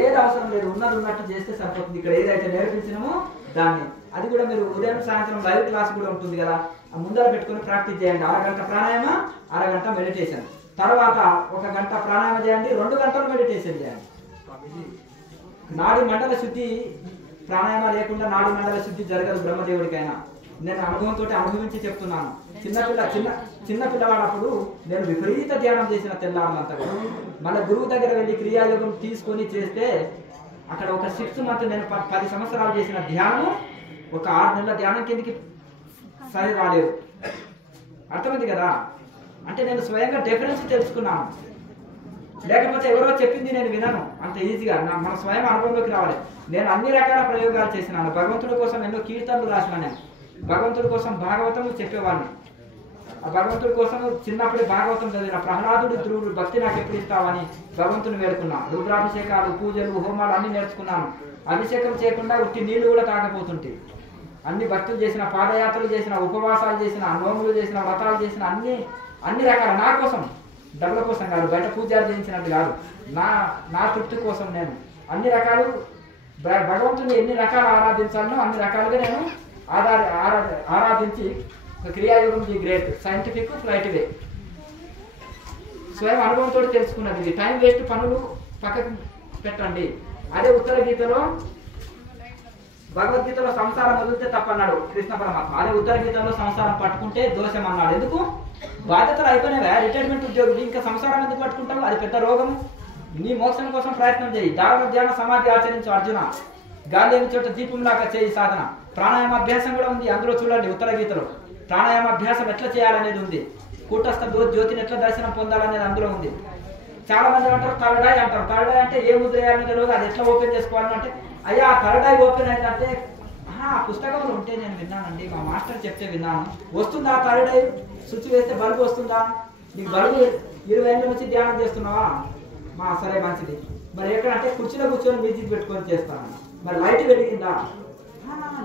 ఏది అవసరం లేదు, ఉన్నది ఉన్నట్టు చేస్తే సరిపోతుంది. ఇక్కడ ఏదైతే నేర్పించినామో దాన్ని, అది కూడా మీరు ఉదయం సాయంత్రం లైవ్ క్లాస్ కూడా ఉంటుంది కదా, ముందర పెట్టుకుని ప్రాక్టీస్ చేయండి. 1 గంట ప్రాణాయామ, 1 గంట మెడిటేషన్, తర్వాత 1 గంట ప్రాణాయామ చేయండి, 2 గంటలు మెడిటేషన్ చేయండి. నాడి మండల శుద్ధి, ప్రాణాయామ లేకుండా నాడి మండల శుద్ధి జరగదు బ్రహ్మదేవుడికైనా. నేను అనుభవంతో అనుభవించి చెప్తున్నాను. చిన్న పిల్లవాడప్పుడు నేను విపరీత ధ్యానం చేసిన తెల్లారంతా. మన గురువు దగ్గర వెళ్ళి క్రియాయోగం తీసుకొని చేస్తే అక్కడ ఒక 6 months, నేను 10 సంవత్సరాలు చేసిన ధ్యానం, ఒక 6 నెలల ధ్యానం కిందకి సరి రాలేదు. అర్థమైంది కదా? అంటే నేను స్వయంగా డిఫరెన్స్ తెలుసుకున్నాను. లేకపోతే ఎవరో చెప్పింది నేను వినను అంత ఈజీగా. మన స్వయం అనుభవంలోకి రావాలి. నేను అన్ని రకాల ప్రయోగాలు చేసినాను. భగవంతుడి కోసం ఎన్నో కీర్తనలు రాసిన, నేను భగవంతుడి కోసం భాగవతము చెప్పేవాడిని. ఆ భగవంతుడి కోసం చిన్నప్పుడే భాగవతం చదివిన. ప్రహ్లాదుడు ధ్రువుడు భక్తి నాకు ఎప్పుడు ఇస్తావని భగవంతుని వేడుకున్నా. రుద్రాభిషేకాలు, పూజలు, హోమాలు అన్ని నేర్చుకున్నాను. అభిషేకం చేయకుండా ఉట్టి నీళ్లు కూడా తాగపోతుంటే, అన్ని భక్తులు చేసిన, పాదయాత్రలు చేసిన, ఉపవాసాలు చేసిన, నోములు చేసిన, వ్రతాలు చేసిన, అన్ని రకాల నా కోసం, డబ్బుల కోసం కాదు, బయట పూజలు చేయించినట్టు కాదు, నా తృప్తి కోసం నేను అన్ని రకాలు భగవంతుని ఎన్ని రకాలు ఆరాధించాలనో అన్ని రకాలుగా నేను ఆరాధించి క్రియాయోగం ది గ్రేట్ సైంటిఫిక్ ఫ్లైట్ వే స్వయం అనుభవంతో తెలుసుకున్నది. ఇది టైం వేస్ట్ పనులు పక్కకు పెట్టండి. అదే ఉత్తర గీతలో, భగవద్గీతలో సంసారం వదిలితే తప్పన్నాడు కృష్ణ పరమాత్మ. అదే ఉత్తర గీతలో సంసారం పట్టుకుంటే దోషం అన్నాడు. ఎందుకు? బాధ్యతలు అయిపోయినావా, రిటైర్మెంట్ ఉద్యోగులు, ఇంకా సంసారం ఎందుకు పట్టుకుంటావు? అది పెద్ద రోగం. నీ మోక్షం కోసం ప్రయత్నం చేయి. ధారణ ధ్యాన సమాధి ఆచరించు అర్జున. గాలి లేని చోట దీపంలాగా చేయి సాధన. ప్రాణాయామ అభ్యాసం కూడా ఉంది అందులో, చూడండి ఉత్తర గీతలో. ప్రాణాయామ అభ్యాసం ఎట్లా చేయాలనేది ఉంది. కూటస్థ జ్యోతిని ఎట్లా దర్శనం పొందాలనేది అందులో ఉంది. చాలా మంది ఏమంటారు థర్డ్ అంటారు. థర్డ్ అంటే ఏ ముద్ర వేయాలని తెలియదు, అది ఎట్లా ఓపెన్ చేసుకోవాలని అంటే అయ్యా థర్డ్ ఓపెన్ అయిందంటే పుస్తకంలో ఉంటే నేను విన్నానండి, మా మాస్టర్ చెప్తే విన్నాను. వస్తుందా థర్డ్ స్విచ్ వేస్తే బల్బు వస్తుందా? నీకు బల్బు 20 ఏళ్ళ నుంచి ధ్యానం చేస్తున్నావా? సరే మంచిది. మరి ఎక్కడంటే కుర్చీలో కూర్చొని మ్యూజిక్ పెట్టుకొని చేస్తాను. మరి లైట్ వెలిగిందా?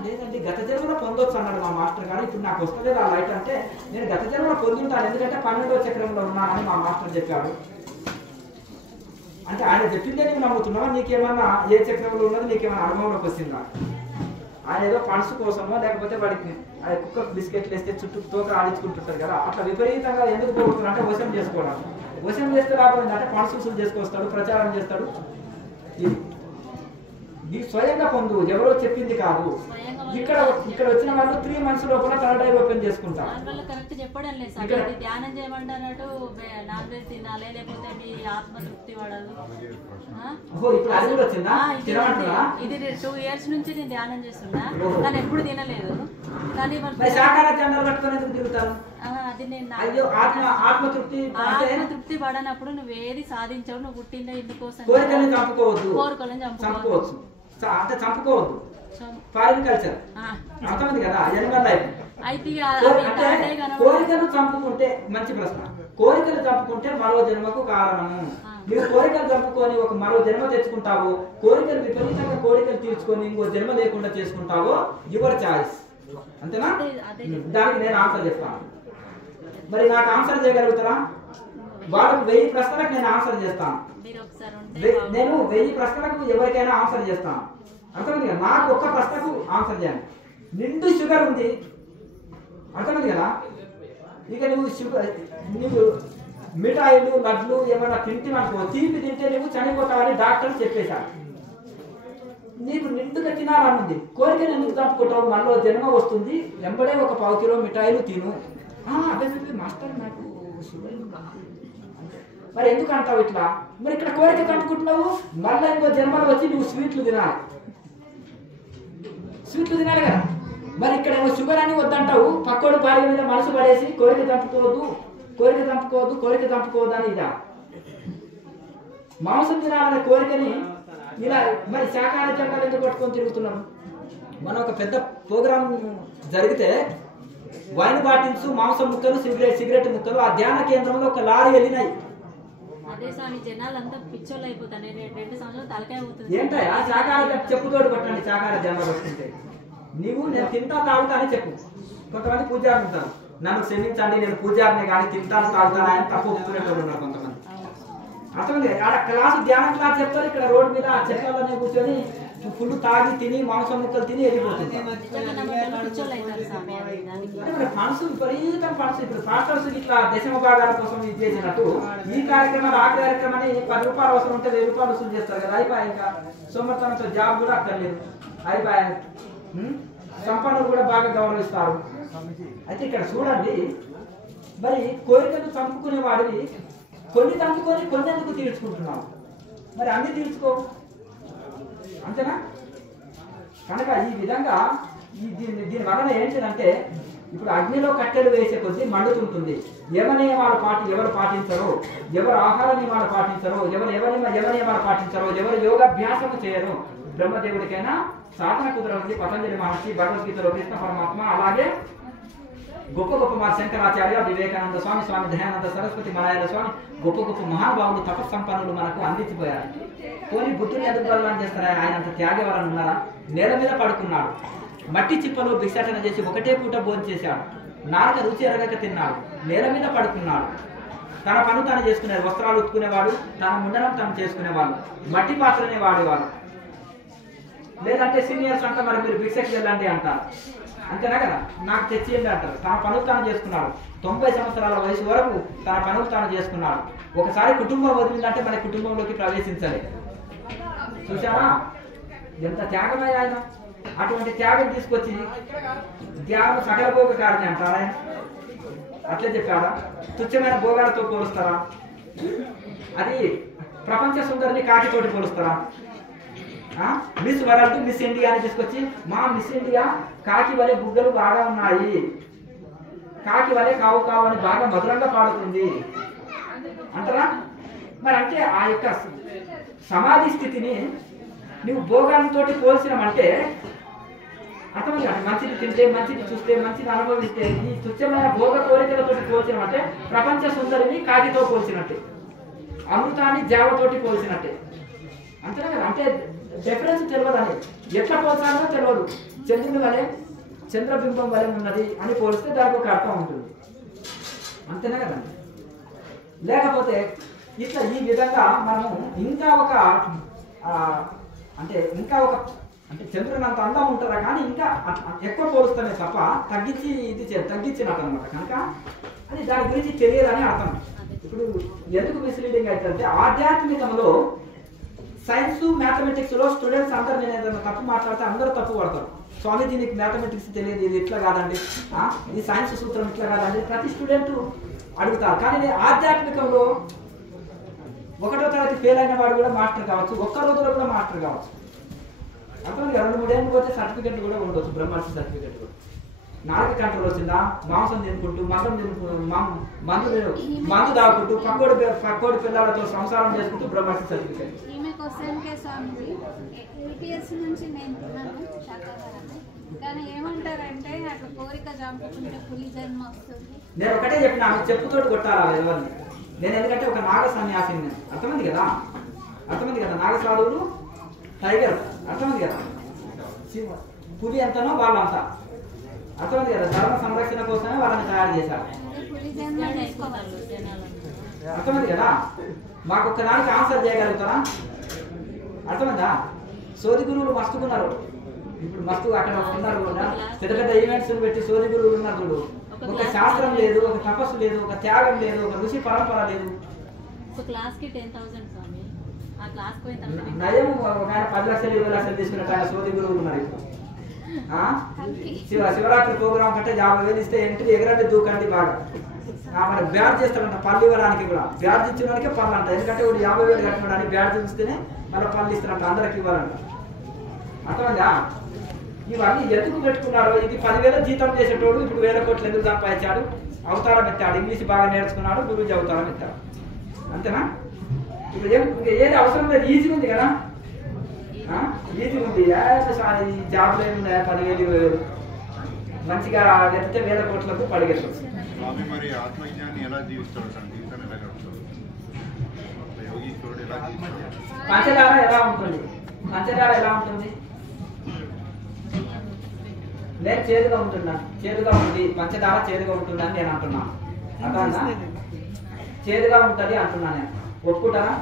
లేదండి గత జన్మలో పొందొచ్చు అన్నాడు మా మాస్టర్ గారు. ఇప్పుడు నాకు వస్తలేదు ఆ లైట్ అంటే నేను గత జన్మలో పొందుంటాను, ఎందుకంటే 12వ చక్రంలో ఉన్నానని మా మాస్టర్ చెప్పాడు. అంటే ఆయన చెప్పిందే నీకు నమ్ముతున్నావా? నీకేమన్నా ఏ చక్రంలో ఉన్నది నీకేమైనా అనుభవంలోకి వచ్చిందా? ఆయన ఏదో ఫండ్స్ కోసమో లేకపోతే వాడికి కుక్క బిస్కెట్లు వేస్తే చుట్టూ తోక ఆడించుకుంటుంటారు కదా, అట్లా విపరీతంగా ఎందుకు పోగొడుతున్నారు అంటే వశం చేసుకోవడం. వశం చేస్తే లాభం అంటే ఫండ్స్ వసూలు చేసుకొస్తాడు, ప్రచారం చేస్తాడు. ఇది స్వయంగా పొందు, ఎవరో చెప్పింది కాదు. ఇక్కడ వచ్చిన వాళ్ళు 3 months లోపల థర్డ్ ఐ ఓపెన్ చేసుకుంటారు. కరెక్ట్ చెప్పడం లేదు సార్. ధ్యానం చేయమంటారట, నాన్ వెజ్ తినాలి, లేకపోతే మీ ఆత్మ తృప్తి పడదు. ఇప్పుడు అది కూడా వచ్చిందా? ఇది 2 years నుంచి నేను ధ్యానం చేస్తున్నా, కానీ ఎప్పుడు తినలేదు. కానీ శాకాహార జెండాలు పట్టుకొని ఎందుకు తిరుగుతారు? అది నేను ఆత్మతృప్తి పడనప్పుడు నువ్వు ఏది సాధించావు, నువ్వు పుట్టిందా ఇందుకోసం. కోరికలను చంపుకోవద్దు, చంపుకోవచ్చు అంటే చంపుకోవద్దు. ఫారిన్ కల్చర్ అర్థమైంది కదా, ఎనిమల్ లైఫ్. కోరికలు చంపుకుంటే మంచి ప్రశ్న. కోరికలు చంపుకుంటే మరో జన్మకు కారణము. నువ్వు కోరికలు చంపుకొని ఒక మరో జన్మ తెచ్చుకుంటావు, కోరికలు విపరీతంగా కోరికలు తీర్చుకొని ఇంకో జన్మ లేకుండా చేసుకుంటావో యువర్ చాయిస్. అంతేనా? దానికి నేను ఆన్సర్ చెప్తాను. మరి నాకు ఆన్సర్ చేయగలుగుతారా? వాళ్ళకు 1000 ప్రశ్నలకు నేను ఆన్సర్ చేస్తాను. నేను 1000 ప్రశ్నలకు ఎవరికైనా ఆన్సర్ చేస్తాను. అర్థమైంది కదా? నాకు ఒక్క ప్రశ్నకు ఆన్సర్ చేయండి. నిండు షుగర్ ఉంది, అర్థమైంది కదా? ఇక నువ్వు మిఠాయిలు లడ్లు ఏమైనా తింటున్నావు, తీపి తింటే నువ్వు చనిపోతావని డాక్టర్ చెప్పేశాడు. నీకు నిండుగా తినాలనుంది, కోరికను ఎందుకు చంపుకుంటావు? మనలో జన్మ వస్తుంది, వెంబడే ఒక 1/4 కిలో మిఠాయిలు తిను. మాస్టర్ నాకు షుగర్. మరి ఎందుకు అంటావు ఇట్లా? మరి ఇక్కడ కోరిక చంపుకుంటున్నావు, మళ్ళీ ఇంకో జన్మలో వచ్చి నువ్వు స్వీట్లు తినాలి కదా. మరి ఇక్కడ ఏమో షుగర్ అని వద్దంటావు, పక్కోడు భార్య మీద మనసు పడేసి కోరిక చంపుకోవద్దు అని ఇదా? మాంసం తినాలనే కోరికని ఇలా మరి శాకాహార జెండాలు ఎందుకు పట్టుకొని తిరుగుతున్నాం? మనం ఒక పెద్ద ప్రోగ్రాం జరిగితే వైన్ బాటిల్స్, మాంసం ముక్కలు, సిగరెట్ ముక్కలు ఆ ధ్యాన కేంద్రంలో ఒక లారీ వెళ్ళినాయి. ఏంటయ్యా శాకాహార చెప్పుతోడు పట్టండి, శాకాహార జెండా పట్టుకుంటే నీవు నేను తింటా తాగుతా అని చెప్పు. కొంతమంది పూజారులు ఉంటారు, నన్ను క్షమించండి నేను పూజారిని కానీ తింటాను తాగుతాను అని తప్పు ఒప్పుకునేటోళ్ళు ఉన్నారు కొంతమంది. అర్థమైంది? ఆడ క్లాసు ధ్యానం క్లాస్ చెప్తారు, ఇక్కడ రోడ్డు మీద ఆ చెట్లలోనే కూర్చొని ఫుల్ తాగి తిని మాంసం ముక్కలు తిని వెళ్ళిపోతుంది. మనసు విపరీతం మనసు. ఇప్పుడు పాస్టర్స్ ఇట్లా దశమ భాగాల కోసం ఇది చేసినట్టు ఈ కార్యక్రమాలు ఆ కార్యక్రమాన్ని 10 రూపాయలు అవసరం ఉంటే 1000 రూపాయలు వసూలు చేస్తారు కదా. అయిపోయి ఇంకా సోమర్థనంతో జాబ్ కూడా అక్కర్లేదు, అయిపోయి సంపన్నులు కూడా బాగా గౌరవిస్తారు. అయితే ఇక్కడ చూడండి, మరి కోరికలు చంపుకునే వాడివి కొన్ని చంపుకొని కొన్ని ఎందుకు తీర్చుకుంటున్నావు? మరి అన్ని తీర్చుకో, అంతేనా? కనుక ఈ విధంగా దీని వలన ఏంటిదంటే ఇప్పుడు అగ్నిలో కట్టెలు వేసే కొద్దీ మండుతుంటుంది. ఎవరు పాటించరో, ఎవరు ఆహార నియమాలు పాటించరో, ఎవరు నియమాలు పాటించరో, ఎవరు యోగాభ్యాసము చేయరు, బ్రహ్మదేవుడికైనా సాధన కుదరవుతుంది. పతంజలి మహర్షి, భగవద్గీతలో కృష్ణ పరమాత్మ, అలాగే గొప్ప మా శంకరాచార్య, వివేకానంద స్వామి, స్వామి దయానంద సరస్వతి, మలయాళ స్వామి, గొప్ప మహానుభావులు తపస్సంపన్నులు మనకు అందించిపోయారు. పోనీ బుద్ధుని ఎందుకు బలవాన్ చేస్తారా? ఆయన అంత త్యాగవరం ఉన్నారా? నేల మీద పడుకున్నాడు, మట్టి చిప్పలో భిక్షాటన చేసి ఒకటే పూట భోజనం చేశాడు, నారక రుచి ఎరగక తిన్నాడు, నేల మీద పడుకున్నాడు. తన పను తాను చేసుకునేవాడు, వస్త్రాలు ఉత్తుకునేవాడు, తన ముండనం తాను చేసుకునేవాడు, మట్టి పాత్రనే వాడేవాడు. లేదంటే సీనియర్స్ అంతా మరి మీరు భిక్షకి వెళ్ళండి అంటారు, అంతేనా కదా? నాకు తెచ్చియండి అంటారు. తన పనులు తాను చేసుకున్నాడు, 90 సంవత్సరాల వయసు వరకు తన పనులు తాను చేసుకున్నాడు. ఒకసారి కుటుంబం వదిలిందంటే మన కుటుంబంలోకి ప్రవేశించాలి. చూసావా ఎంత త్యాగమే ఆయన? అటువంటి త్యాగం తీసుకొచ్చి ధ్యానం సకల భోగ కారణం అంటారా? అట్లే చెప్పారా? తుచ్చమైన భోగాలతో పోలుస్తారా? అది ప్రపంచ సుందరిని కాకితోటి పోలుస్తారా? మిస్ వరల్డ్, మిస్ ఇండియా అని తీసుకొచ్చి మా మిస్ ఇండియా కాకి వలె బుగ్గలు బాగా ఉన్నాయి, కాకి వలె కావు కావు అని బాగా మధురంగా పాడుతుంది అంటారా? మరి అంటే ఆ యొక్క సమాధి స్థితిని నువ్వు భోగాలతో పోల్చినామంటే అర్థం కాదు. మంచిని తింటే, మంచిని చూస్తే, మంచిని అనుభవిస్తే, ఈ తుచ్చమైన భోగ కోరికలతో పోల్చినామంటే ప్రపంచ సుందరిని కాగితో పోల్చినట్టే, అమృతాన్ని జావతోటి పోల్చినట్టే. అంతేనా కదా? అంటే డిఫరెన్స్ తెలియదు అని ఎట్లా పోల్చాలో తెలియదు. చంద్రుని వలె, చంద్రబింబం వలె ఉన్నది అని పోలిస్తే దానికి ఒక అర్థం ఉంటుంది. అంతేనా కదండి? లేకపోతే ఇట్లా ఈ విధంగా మనము ఇంకా ఒక అంటే చంద్రుని అంత అందం ఉంటారా కానీ ఇంకా ఎక్కువ పోలుస్తానే తప్ప తగ్గించినట్టు అనమాట. కనుక అది దాని గురించి తెలియదని అర్థం. ఇప్పుడు ఎందుకు మిస్లీడింగ్ అవుతుందంటే ఆధ్యాత్మికంలో సైన్స్ మ్యాథమెటిక్స్ లో స్టూడెంట్స్ అందరు నేను ఏదైనా తప్పు మాట్లాడితే అందరూ తప్పు పడతారు. స్వామీజీ నీకు మ్యాథమెటిక్స్ తెలియదు, ఇది ఇట్లా కాదండి, ఈ సైన్స్ సూత్రం ఇట్లా కాదండి ప్రతి స్టూడెంట్ అడుగుతారు. కానీ ఆధ్యాత్మికంలో 1వ తరగతి ఫెయిల్ అయిన వాడు కూడా మాస్టర్ కావచ్చు, ఒక్క రోజులో కూడా మాస్టర్ కావచ్చు. అర్థం 2-3 ఏళ్ళు పోతే సర్టిఫికెట్ కూడా ఉండవచ్చు, బ్రహ్మర్షి సర్టిఫికెట్ కూడా. నాలుగు కంట్రోల్ వచ్చిందా, మాంసం తినుకుంటూ మందు దాక్కుంటూ పక్కోడి పిల్లలతో సంసారం చేసుకుంటూ బ్రహ్మర్షి సర్టిఫికెట్. ఈమె క్వశ్చన్కే స్వామిజీ APS నుంచి నేను విన్నాను శాకాహారాన్ని, కానీ ఏమంటారంటే అక్కడ కోరిక చంపుకుంటే పులి జన్మ వస్తుంది. నేను ఒకటే చెప్పిన చెప్పుతోటి కొట్టాలా ఎవరిని నేను, ఎందుకంటే ఒక నాగ సన్యాసిని. అర్థమైంది కదా? నాగ సాధువులు టైగర్, అర్థమైంది కదా? పులి ఎంతనో వాళ్ళంతా, అర్థమైంది కదా? ధర్మ సంరక్షణ కోసమే వాళ్ళని తయారు చేశారు. పులి జన్మ తీసుకోవాలి. అర్థమైంది కదా? మాకు ఒక్కదానికి ఆన్సర్ చేయగలుగుతారా? అర్థమైందా? సోది గురువులు మస్తుకున్నారు. ఇప్పుడు మస్తు అక్కడ ఉన్నారు కూడా పెద్ద పెద్ద ఈవెంట్స్ పెట్టి సోది గురువులు ఉన్నారు చూడు. ఒక శాస్త్రం లేదు, ఒక తపస్సు లేదు, ఒక త్యాగం లేదు, ఒక ఋషి పరంపర లేదు. నయం ఒక ఆయన 10 లక్షలు 20 లక్షలు తీసుకున్నట్టు ఆయన సోది గురువులు ఉన్నారు. ఇప్పుడు శివరాత్రి ప్రోగ్రామ్ కంటే 50,000 ఇస్తే ఎంట్రీ ఎగరంటే దూకండి బాగా. మరి బ్యాడ్జ్ చేస్తారంట పళ్ళు ఇవ్వడానికి కూడా. బ్యాడ్జ్ ఇచ్చినోడికే పళ్ళు అంట, ఎందుకంటే వాడు 50,000 కట్టడానికి బ్యాడ్జ్ ఇస్తేనే మళ్ళీ పళ్ళు ఇస్తారంట, అందరికి ఇవ్వాలంట. అర్థమైందా? ఇవన్నీ ఎందుకు పెట్టుకున్నారో, ఇది 10,000 జీతం చేసేటోడు ఇప్పుడు 1,000 కోట్లు ఎందుకు సంపాదించాడు? అవతారం ఎత్తాడు, ఇంగ్లీష్ బాగా నేర్చుకున్నాడు, గురుజీ అవతారం ఎత్తాడు. అంతేనా? ఇప్పుడు ఏది అవసరం లేదు, ఈజీ ఉంది కదా, ఈజీ ఉంది. ఈ జాబ్లో ఏముందా 10,000 20,000 మంచిగా ఎత్తే 1,000 కోట్లకు పడిగెత్తచ్చు. మరి ఆత్మజ్ఞాని ఎలా జీవిస్తాడు సార్? జీవితాన్ని ఎలా గడుపుతాడు? యోగీశ్వరుడు ఎలా జీవిస్తాడు? పంచదార ఎలా ఉంటుంది? నేను చేదుగా ఉంటున్నాను, చేదుగా ఉంది, పంచదార చేదుగా ఉంటుందని నేను అంటున్నాను. అర్థమైందా? చేదుగా ఉంటుంది అంటున్నాను నేను, ఒప్పుకుంటారా?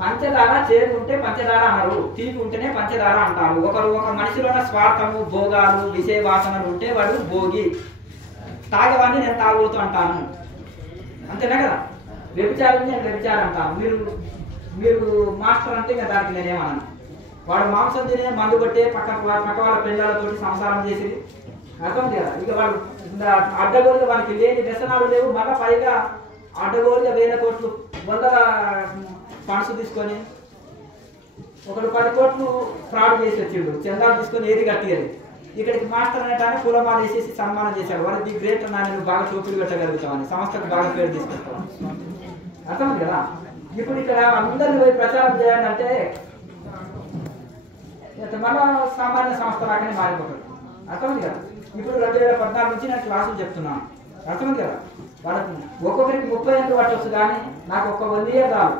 పంచదార చేదు ఉంటే పంచదార అనరు, తీపి ఉంటేనే పంచదార అంటారు. ఒక మనిషిలోన స్వార్థము, భోగాలు, విషయ వాసనలు ఉంటే వాడు భోగి. తాగేవాడిని నేను తాగుతూ అంటాను, అంతేనా కదా? వ్యభిచారం నేను వ్యభిచారం అంటాను. మీరు మాస్టర్ అంటే ఇంకా దానికి నేనేమన్నాను. వాడు మాంసం తినే మందు కొట్టే పక్క వాళ్ళ పిల్లలతో సంసారం చేసి, అర్థం కదా? ఇక వాడు అడ్డగోలుగా వానికి లేని వ్యసనాలు లేవు, మళ్ళీ పైగా అడ్డగోలుగా 1,000 కోట్లు 100 ఫండ్స్ తీసుకొని ఒకడు 10 కోట్లు ఫ్రాడ్ చేసి వచ్చిండు, చందాలు తీసుకొని ఏది కట్టియలేదు. ఇక్కడికి మాస్టర్ అనేటాన్ని కులమాల వేసేసి సన్మానం చేశాడు. వాడు ది గ్రేట్ అన్నా, నేను బాగా చూపులు పెట్టగలుగుతామని, సంస్థకు బాగా పేరు తీసుకొస్తాను. అర్థమైంది కదా? ఇప్పుడు ఇక్కడ అందరిని పోయి ప్రచారం చేయాలంటే మళ్ళా సామాన్య సంస్థ లాగానే మారిపోతాడు. అర్థమైంది కదా? ఇప్పుడు 2014 నుంచి నేను క్లాసులు చెప్తున్నాను. అర్థమైంది కదా? వాళ్ళకు ఒక్కొక్కరికి 30 ఏళ్ళు పట్టవచ్చు, కానీ నాకు ఒక 100 years రాదు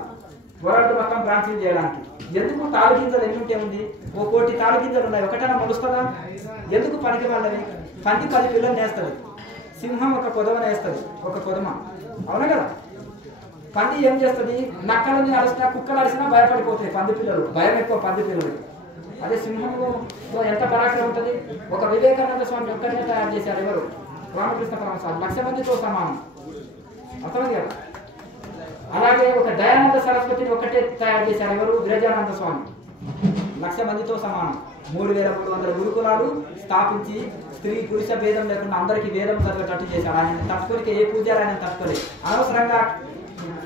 వరల్డ్ మొత్తం బ్రాంచింగ్ చేయడానికి. ఎందుకు? తాడు గింజలు ఎన్ని ఉంటే ఉంది, 1 కోటి తాడు గింజలు ఉన్నాయి, ఒకటైనా మొలుస్తుందా? ఎందుకు? పనికి వాళ్ళని పంది 10 పిల్లలు నేస్తుంది, సింహం ఒక పొదవని వేస్తుంది, ఒక పొదమ. అవునా కదా? పంది ఏం చేస్తుంది? నక్కలని అరిసినా, కుక్కలు అరిసినా భయపడిపోతాయి పంది పిల్లలు, భయం ఎక్కువ పంది పిల్లలు. అదే సింహంలో ఎంత పరాక్రమం ఉంటుంది. ఒక వివేకానంద స్వామి ఒక్కరినే తయారు చేశారు, ఎవరు? రామకృష్ణ పరమస్వామి, 1,00,000 మందితో సమానం. అర్థమైంది కదా? అలాగే ఒక దయానంద సరస్వతిని ఒక్కటే తయారు చేశారు, ఎవరు? విరజానంద స్వామి, 1,00,000 మందితో సమానం. 3,300 గురుకులాలు స్థాపించి స్త్రీ పురుష భేదం లేకుండా అందరికీ వేదం చదివేటట్టు చేశారు. ఆయన తట్టుకోలికి ఏ పూజారు ఆయన తట్టుకోలేదు. అనవసరంగా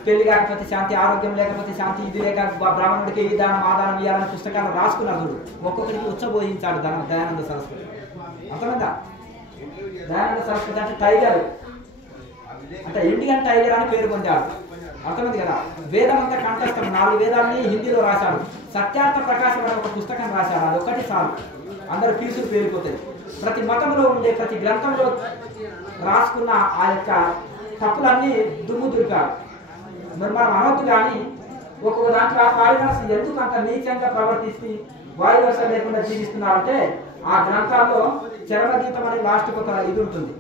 పెళ్లి కాకపోతే శాంతి, ఆరోగ్యం లేకపోతే శాంతి, ఇది లేక బ్రాహ్మణుడికి ఈ దానం ఆదానం ఇవ్వాలని పుస్తకాలు రాసుకున్నారు. ఒక్కొక్కరికి ఉచ్చబోధించాడు దయానంద సరస్వతి. అర్థమైందా? దయానంద సరస్వతి అంటే టైగర్, అంటే ఇండియన్ టైగర్ అని పేరు పొందాడు. అర్థమైంది కదా. వేదం అంతా కంఠస్థం, 4 వేదాలని హిందీలో రాశాడు. సత్యార్థ ప్రకాశం అనే ఒక పుస్తకం రాశాడు. అది ఒకటి చాలు, అందరు ఫీజులు పేరుపోతాయి. ప్రతి మతంలో ఉండే ప్రతి గ్రంథంలో రాసుకున్న ఆ యొక్క తప్పులన్నీ దుమ్ము దురికాడు. మరి మనం అనవద్దు కానీ ఒక్కొక్క దాంట్లో ఆ ఫారినర్స్ ఎందుకు అంత నీచంగా ప్రవర్తిస్తే వాయువర్ష లేకుండా జీవిస్తున్నారంటే ఆ గ్రంథాల్లో చరమగీతం అనే లాస్ట్కి ఒక ఇది ఉంటుంది.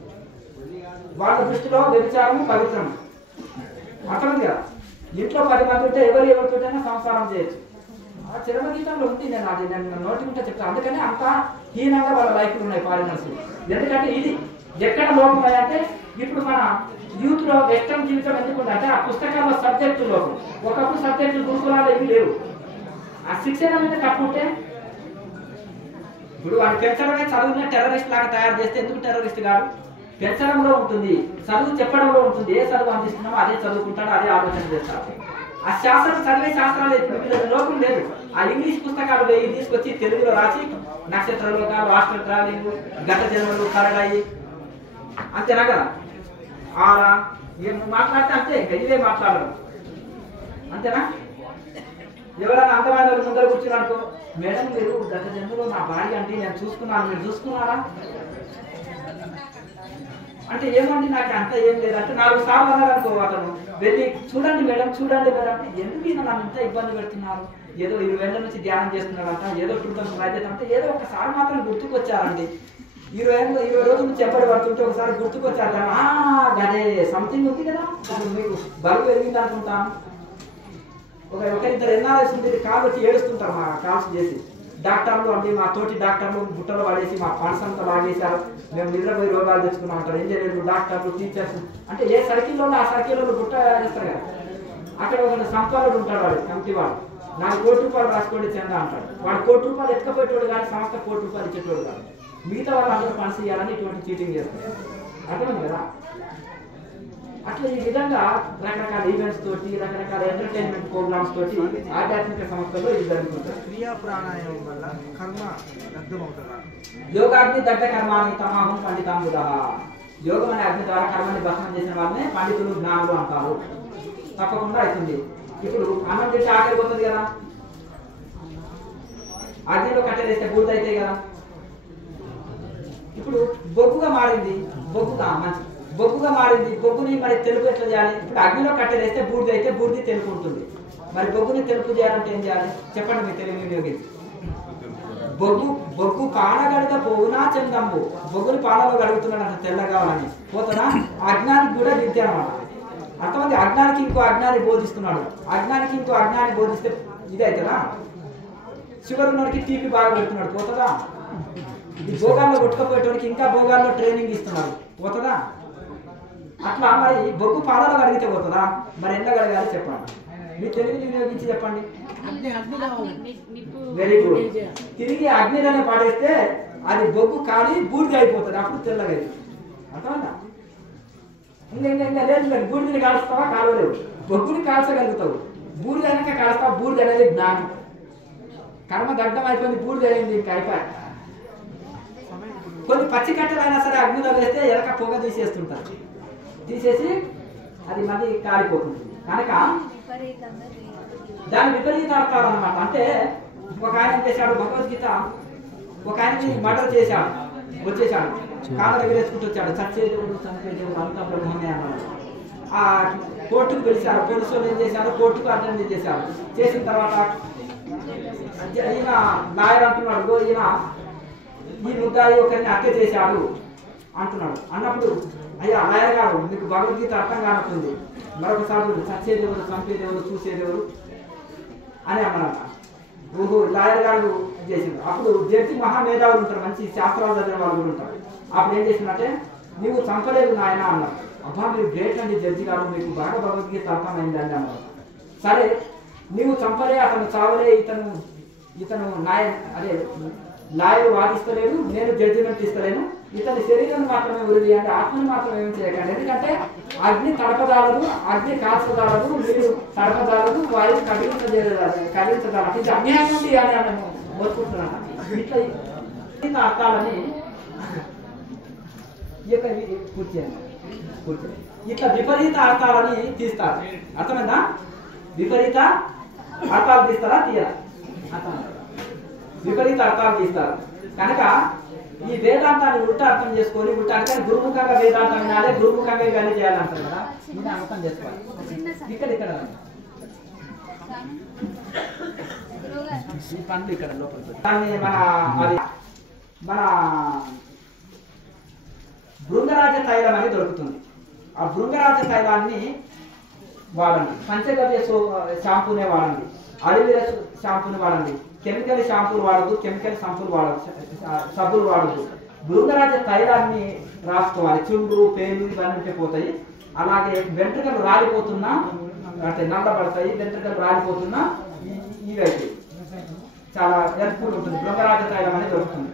వాళ్ళ దృష్టిలో వ్యభిచారము పవిత్రము. అర్థమైంది కదా. ఇంట్లో 10 మంది ఉంటే ఎవరితోటైనా సంసారం చేయొచ్చు. ఆ చరమగీతంలో ఉంది. నేను నోటి ఉంటే చెప్తాను. అందుకని అంత హీనంగా వాళ్ళ లైఫ్లు ఉన్నాయి ఫారినర్స్. ఎందుకంటే ఇది ఎక్కడ లోపం అంటే ఇప్పుడు మన యూత్ లో వెస్టర్న్ జీవితం ఎందుకు అంటే ఆ పుస్తకాల్లో సబ్జెక్టు లోపం. ఒకప్పుడు సబ్జెక్టు గురుకులాలు ఏమి లేవు. ఆ శిక్షణ మీద తప్పుంటే ఇప్పుడు వాడు పెంచడమే చదువునే టెర్రరిస్ట్ లాగా తయారు చేస్తే ఎందుకు టెర్రరిస్ట్ కాదు? పెంచడంలో ఉంటుంది, చదువు చెప్పడంలో ఉంటుంది. ఏ చదువు అందిస్తున్నామో అదే చదువుకుంటాడు, అదే ఆలోచన చేస్తాడు. ఆ శాస్త్రం చదివే శాస్త్రాలు ఇప్పుడు లోకం లేదు. ఆ ఇంగ్లీష్ పుస్తకాలు 1000 తీసుకొచ్చి తెలుగులో రాసి నక్షత్రలోకాలు, హాస్టల్ ట్రావెలింగ్, గత జన్మలు, కరడాయి అంతేనా కదా. ఆరా ఏం మాట్లాడితే అంతే, ఇంకా ఇవే మాట్లాడడం అంతేనా. ఎవరైనా అందమైన వాళ్ళు ముందర కూర్చుని అనుకో, మేడం మీరు గత జన్మలో నా భార్య అంటే నేను చూసుకున్నాను, మీరు చూసుకున్నారా అంటే ఏమండి నాకు అంత ఏం లేదంటే 4 సార్లు అన్నారు అనుకో. అతను వెళ్ళి చూడండి మేడం, చూడండి మేడం అంటే ఎందుకు ఈయన నన్ను ఇంత ఇబ్బంది పెడుతున్నారు, ఏదో 20 ఏళ్ళ నుంచి ధ్యానం చేస్తున్నాడంట, ఏదో 2000 బాధ్యత అంటే ఏదో ఒకసారి మాత్రం గుర్తుకొచ్చారండి. 20 రోజుల నుంచి ఎప్పటి పడుతుంటే ఒకసారి గుర్తుకొచ్చారు. అదే సంథింగ్ ఉంది కదా, మీకు బరువు పెరిగింది అనుకుంటాను. ఒకరిద్దరు ఎన్ఆర్ఎస్ ఉంది, కాలు వచ్చి ఏడుస్తుంటారు మా కాల్స్ చేసి. డాక్టర్లు అండి, మా తోటి డాక్టర్లు బుట్టలు పడేసి మా ఫండ్స్ అంతా లాగేశారు, మేము నిద్రపోయి రోగాలు తెచ్చుకున్నాం అంటారు. ఇంజనీర్లు, డాక్టర్లు, టీచర్స్ అంటే ఏ సర్కిల్లో ఆ సర్కిల్లో బుట్ట చేస్తారు కదా. అక్కడ ఒక సంపాదకుడు ఉంటాడు, వాడు కమిటీ వాడు. 4 కోట్ల రూపాయలు రాసుకోండి చందా అంటాడు. వాడు 1 కోటి రూపాయలు ఎత్తుకపోయేటోడు కానీ సంస్థ 1 కోటి రూపాయలు ఇచ్చేటోడు కాదు. మిగతా వాళ్ళు అందరూ ఫండ్స్ ఇవ్వాలని ఇటువంటి చీటింగ్ చేస్తారు. అర్థమైంది కదా. అట్లా ఈ విధంగా రకరకాల ఈవెంట్స్ తోటి, రకరకాల ఎంటర్టైన్మెంట్ ప్రోగ్రామ్స్ తోటి ఆధ్యాత్మిక సంస్థల్లో ఇది జరుగుతుంటాయి. క్రియా ప్రాణాయామం వల్ల కర్మ దగ్ధమవుతుందా? యోగాగ్ని దగ్ధ కర్మాని తమాహం పండితాంబుద. యోగం అనే అగ్ని ద్వారా కర్మని భస్మం చేసిన వాళ్ళనే పండితులు, జ్ఞానులు అంటారు. తప్పకుండా అవుతుంది. ఇప్పుడు అన్నం తింటే ఆకలి పోతుంది కదా, అగ్నిలో కట్టెలేస్తే బూడిద అవుతాయి కదా. ఇప్పుడు బొగ్గుగా మారింది, బొగ్గుగా మారింది. బొగ్గుని మరి తెలుపు ఎట్లా చేయాలి? ఇప్పుడు అగ్నిలో కట్టెలేస్తే బూడిద అయితే బూడిది తెలుపు ఉంటుంది. మరి బొగ్గుని తెలుపు చేయాలంటే ఏం చేయాలి చెప్పండి, మీ తెలుగు వినియోగించి. బొగ్గు పానగడగ పోవునా చందంబు. బొగ్గుని పాలలో గడుగుతున్నాడు అంట తెల్లగా అని పోతున్నా. అజ్ఞానికి కూడా విద్య అనమాట. అంతమంది అజ్ఞానికి ఇంకో అజ్ఞాని బోధిస్తున్నాడు. అజ్ఞానికి ఇంకో అజ్ఞాని బోధిస్తే ఇది అవుతుందా? షుగర్ ఉన్నోడికి టీపీ బాగా పెడుతున్నాడు, పోతుందా? ఈ భోగాల్లో కొట్టుకపోయేటోడికి ఇంకా భోగాల్లో ట్రైనింగ్ ఇస్తున్నారు, పోతుందా? అట్లా మరి బొగ్గు పాలలో కడిగితే పోతుందా? మరి ఎంత కడగాలి చెప్పండి, మీ తెలుగు వినియోగించి చెప్పండి. Very good. తిరిగి అగ్నిలోనే పడేస్తే అది బొగ్గు కాలి బూడిద అయిపోతుంది, అప్పుడు తెల్లగా. అర్థమైందా? ఇంకా లేదు, బూడిదని కాలుస్తావా? కాలలేవు. బొగ్గుని కాల్చగలుగుతావు, బూడిద అయినాక కాలుస్తావా? బూడిద అనేది జ్ఞానం. కర్మ దగ్ధం అయిపోయింది, బూడిద అయింది, ఇంకా అయిపోయి. కొన్ని పచ్చి కట్టెలైనా సరే అగ్నిలో వేస్తే ఎనక పొగ తీసేస్తుంటారు, తీసేసి అది మళ్ళీ కాలిపోతుంది. కనుక దాని విపరీత అర్థాలు అనమాట. అంటే ఒక ఆయన ఏం చేశాడు, భగవద్గీత ఒక ఆయనకి మర్డర్ చేశాడు, వచ్చేసాడు, కాళ్ళ దగ్గర వేసుకుంటూ వచ్చాడు. చచ్చే దేవుడు, చంపే దేవుడు అంతా బ్రహ్మమే అన్నాడు. ఆ కోర్టుకు పిలిచారు. పోలీసు వాళ్ళు ఏం చేశారు, కోర్టుకు అటెండ్ చేశారు. చేసిన తర్వాత ఈయన లాయర్ అంటున్నాడు, ఈయన ఈ ముద్దాయి ఒకరిని హత్య చేశాడు అంటున్నాడు. అన్నప్పుడు అయ్యా లాయర్ గారు, మీకు భగవద్గీత అర్థం కానట్టుంది, మరొకసారి చచ్చే దేవుడు, చంపే దేవుడు, చూసే దేవుడు అని అన్నాడు. ఓహో, లాయర్ గారు చేసిండు. అప్పుడు జడ్జి మహామేధావులు ఉంటారు, మంచి శాస్త్రాలు చదివిన వాళ్ళు కూడా ఉంటారు. అప్పుడు ఏం చేసిందంటే, నీవు చంపలేదు నాయన అన్నారు. అబ్బా మీరు గ్రేట్ అండి జడ్జి గారు, మీకు బాగా భగవద్గీత అర్థమైందండి అన్నారు. సరే నీవు చంపలే, అతను చావలే, ఇతను లాయర్ వాదిస్తలేడు, నేను జడ్జిమెంట్ ఇస్తలేను, ఇతని శరీరాన్ని మాత్రమే వదిలేయండి, ఆత్మని మాత్రం ఏం చేయకండి. ఎందుకంటే అగ్ని తడపదాలదు, అగ్ని కాల్చదాలదు, మీరు తడపదాలదు, వాయు కదిలించదాలదు. ఇది అన్యాయం ఉంది అని నేను మొత్తుకుంటున్నాను. ఇట్లా అర్థాలని ఈ యొక్క పూర్తి చేయండి. ఇట్లా విపరీత అర్థాలని తీస్తారు. అర్థమైందా? విపరీత అర్థాలు తీస్తారా తీయరా? విపరీత అర్థాలు తీస్తారు. కనుక ఈ వేదాంతాన్ని ఉల్టా అర్థం చేసుకొని ఉల్టా అంటే గురుముఖంగా వేదాంతం వినాలి, గురుముఖంగా ఇవన్నీ చేయాలంటారు కదా. ఇది అర్థం చేసుకోవాలి. ఇక్కడ ఈ పండ్లు ఇక్కడ లోపల దాన్ని మన భృంగరాజ తైలం అని దొరుకుతుంది. ఆ భృంగరాజ తైలాన్ని వాడండి. పంచగవ్య షాంపూనే వాడండి, అడవిల షాంపూని వాడండి, కెమికల్ షాంపూలు వాడదు, కెమికల్ షాంపూలు వాడదు, సబ్బులు వాడదు. భృంగరాజ తైలాన్ని రాసుకోవాలి. చుండ్రు పేలు ఇవన్నీ పోతాయి. అలాగే వెంట్రుకలు రాలిపోతున్నా అంటే నల్లబడతాయి, వెంట్రుకలు రాలిపోతున్నా ఇవైతే చాలా హెల్ప్ఫుల్ ఉంటుంది. భృంగరాజ తైలం అనేది దొరుకుతుంది.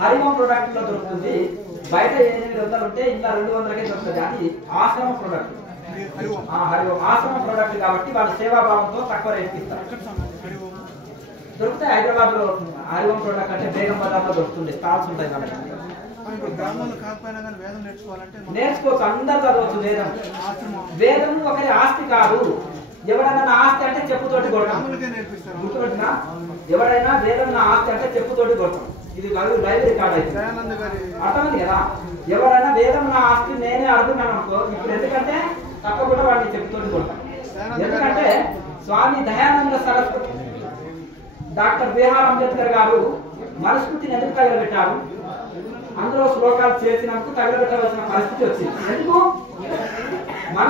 హరివం ప్రొడక్ట్ లో దొరుకుతుంది. బయట 800 ఉంటే ఇంకా 200కే దొరుకుతుంది. అది ఆశ్రమ ప్రొడక్ట్. హరివం ఆశ్రమ ప్రొడక్ట్ కాబట్టి వాళ్ళు సేవాభావంతో తక్కువ రేట్ ఇస్తారు. దొరుకుతాయి. హైదరాబాద్ లో హరివం ప్రొడక్ట్ అంటే బేగం బజార్లో దొరుకుతుంది. స్టాల్స్ ఉంటాయి వాళ్ళకి. నేర్చుకోవచ్చు, అందరు చదవచ్చు వేదం. వేదం ఒకరి ఆస్తి కాదు. ఎవడైనా నా ఆస్తి అంటే చెప్పుతోటి కొడతాం. గుర్తుపెట్టినా? ఎవడైనా వేదం నా ఆస్తి అంటే చెప్పుతోటి కొడతాం. ఇది లైవ్ రికార్డ్ అయితే అర్థమైంది కదా. ఎవరైనా వేదం నా ఆస్తి నేనే అడుగుతున్నాను అనుకో, ఇప్పుడు ఎందుకంటే తప్పకుండా వాడిని చెప్పుతోటి కొడతాం. ఎందుకంటే స్వామి దయానంద సరస్వతి డాక్టర్ బిఆర్ అంబేద్కర్ గారు మనుస్మృతిని ఎందుకు తగలబెట్టారు? అందులో శ్లోకాలు చేసినందుకు తగలబెట్టవలసిన పరిస్థితి వచ్చింది. ఎందుకు? మన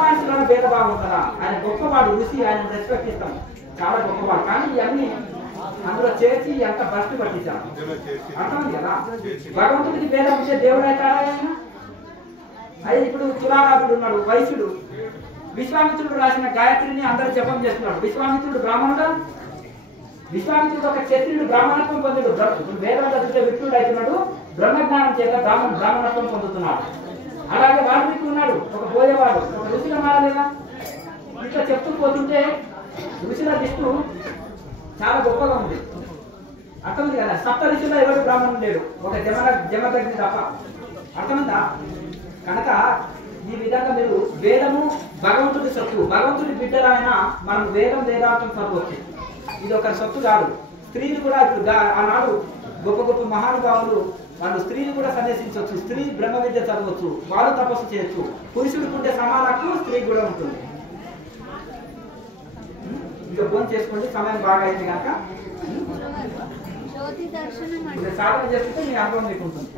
మనుషులను భేదభావం ఉంటుందా? ఆయన గొప్పవాడు, ఋషి, ఆయన రెస్పెక్ట్ ఇస్తాం, చాలా గొప్పవాడు. కానీ ఇవన్నీ అందులో చేసి ఎంత భ్రష్టు పట్టించాను. అర్థమైంది కదా. భగవంతుడికి భేదం ఉంటే దేవుడు అవుతాడా? అయితే ఇప్పుడు తులారాజుడు ఉన్నాడు, వైశ్యుడు. విశ్వామిత్రుడు రాసిన గాయత్రిని అందరూ జపం చేస్తున్నాడు. విశ్వామిత్రుడు బ్రాహ్మణుడు. విశ్వామిత్రుడు ఒక క్షత్రియుడు బ్రాహ్మణత్వం పొందుడు. వేదం చదివితే విష్ణుడు అవుతున్నాడు. బ్రహ్మజ్ఞానం చేత బ్రాహ్మణత్వం పొందుతున్నాడు. అలాగే వాల్మీకి ఉన్నాడు, ఒక పోయేవాడు, ఒక ఋషిగా మారలేదా? ఇట్లా చెప్తూ పోతుంటే ఋషుల లిస్టు చాలా గొప్పగా ఉంది. అర్థమైంది కదా. సప్త ఋషుల్లో ఎవరు బ్రాహ్మణుడు లేడు, ఒక జమదగ్ని తప్ప. అర్థమైందా? కనుక ఈ విధంగా మీరు వేదము భగవంతుడి సొత్తు. భగవంతుడి బిడ్డలైనా మనం వేదాంతం చదవచ్చు. ఇది ఒక సొత్తు కాదు. స్త్రీలు కూడా ఇప్పుడు ఆనాడు గొప్ప గొప్ప మహానుభావులు వాళ్ళు స్త్రీలు కూడా సన్యసించవచ్చు. స్త్రీ బ్రహ్మ విద్య చదవచ్చు, వాళ్ళు తపస్సు చేయొచ్చు. పురుషుడికి ఉండే సమానకు స్త్రీకి కూడా ఉంటుంది. ఇంకా ఫోన్ చేసుకోండి, సమయం బాగా అయింది కనుక సాధన చేస్తుంటే మీ అనుభవం మీకు ఉంటుంది.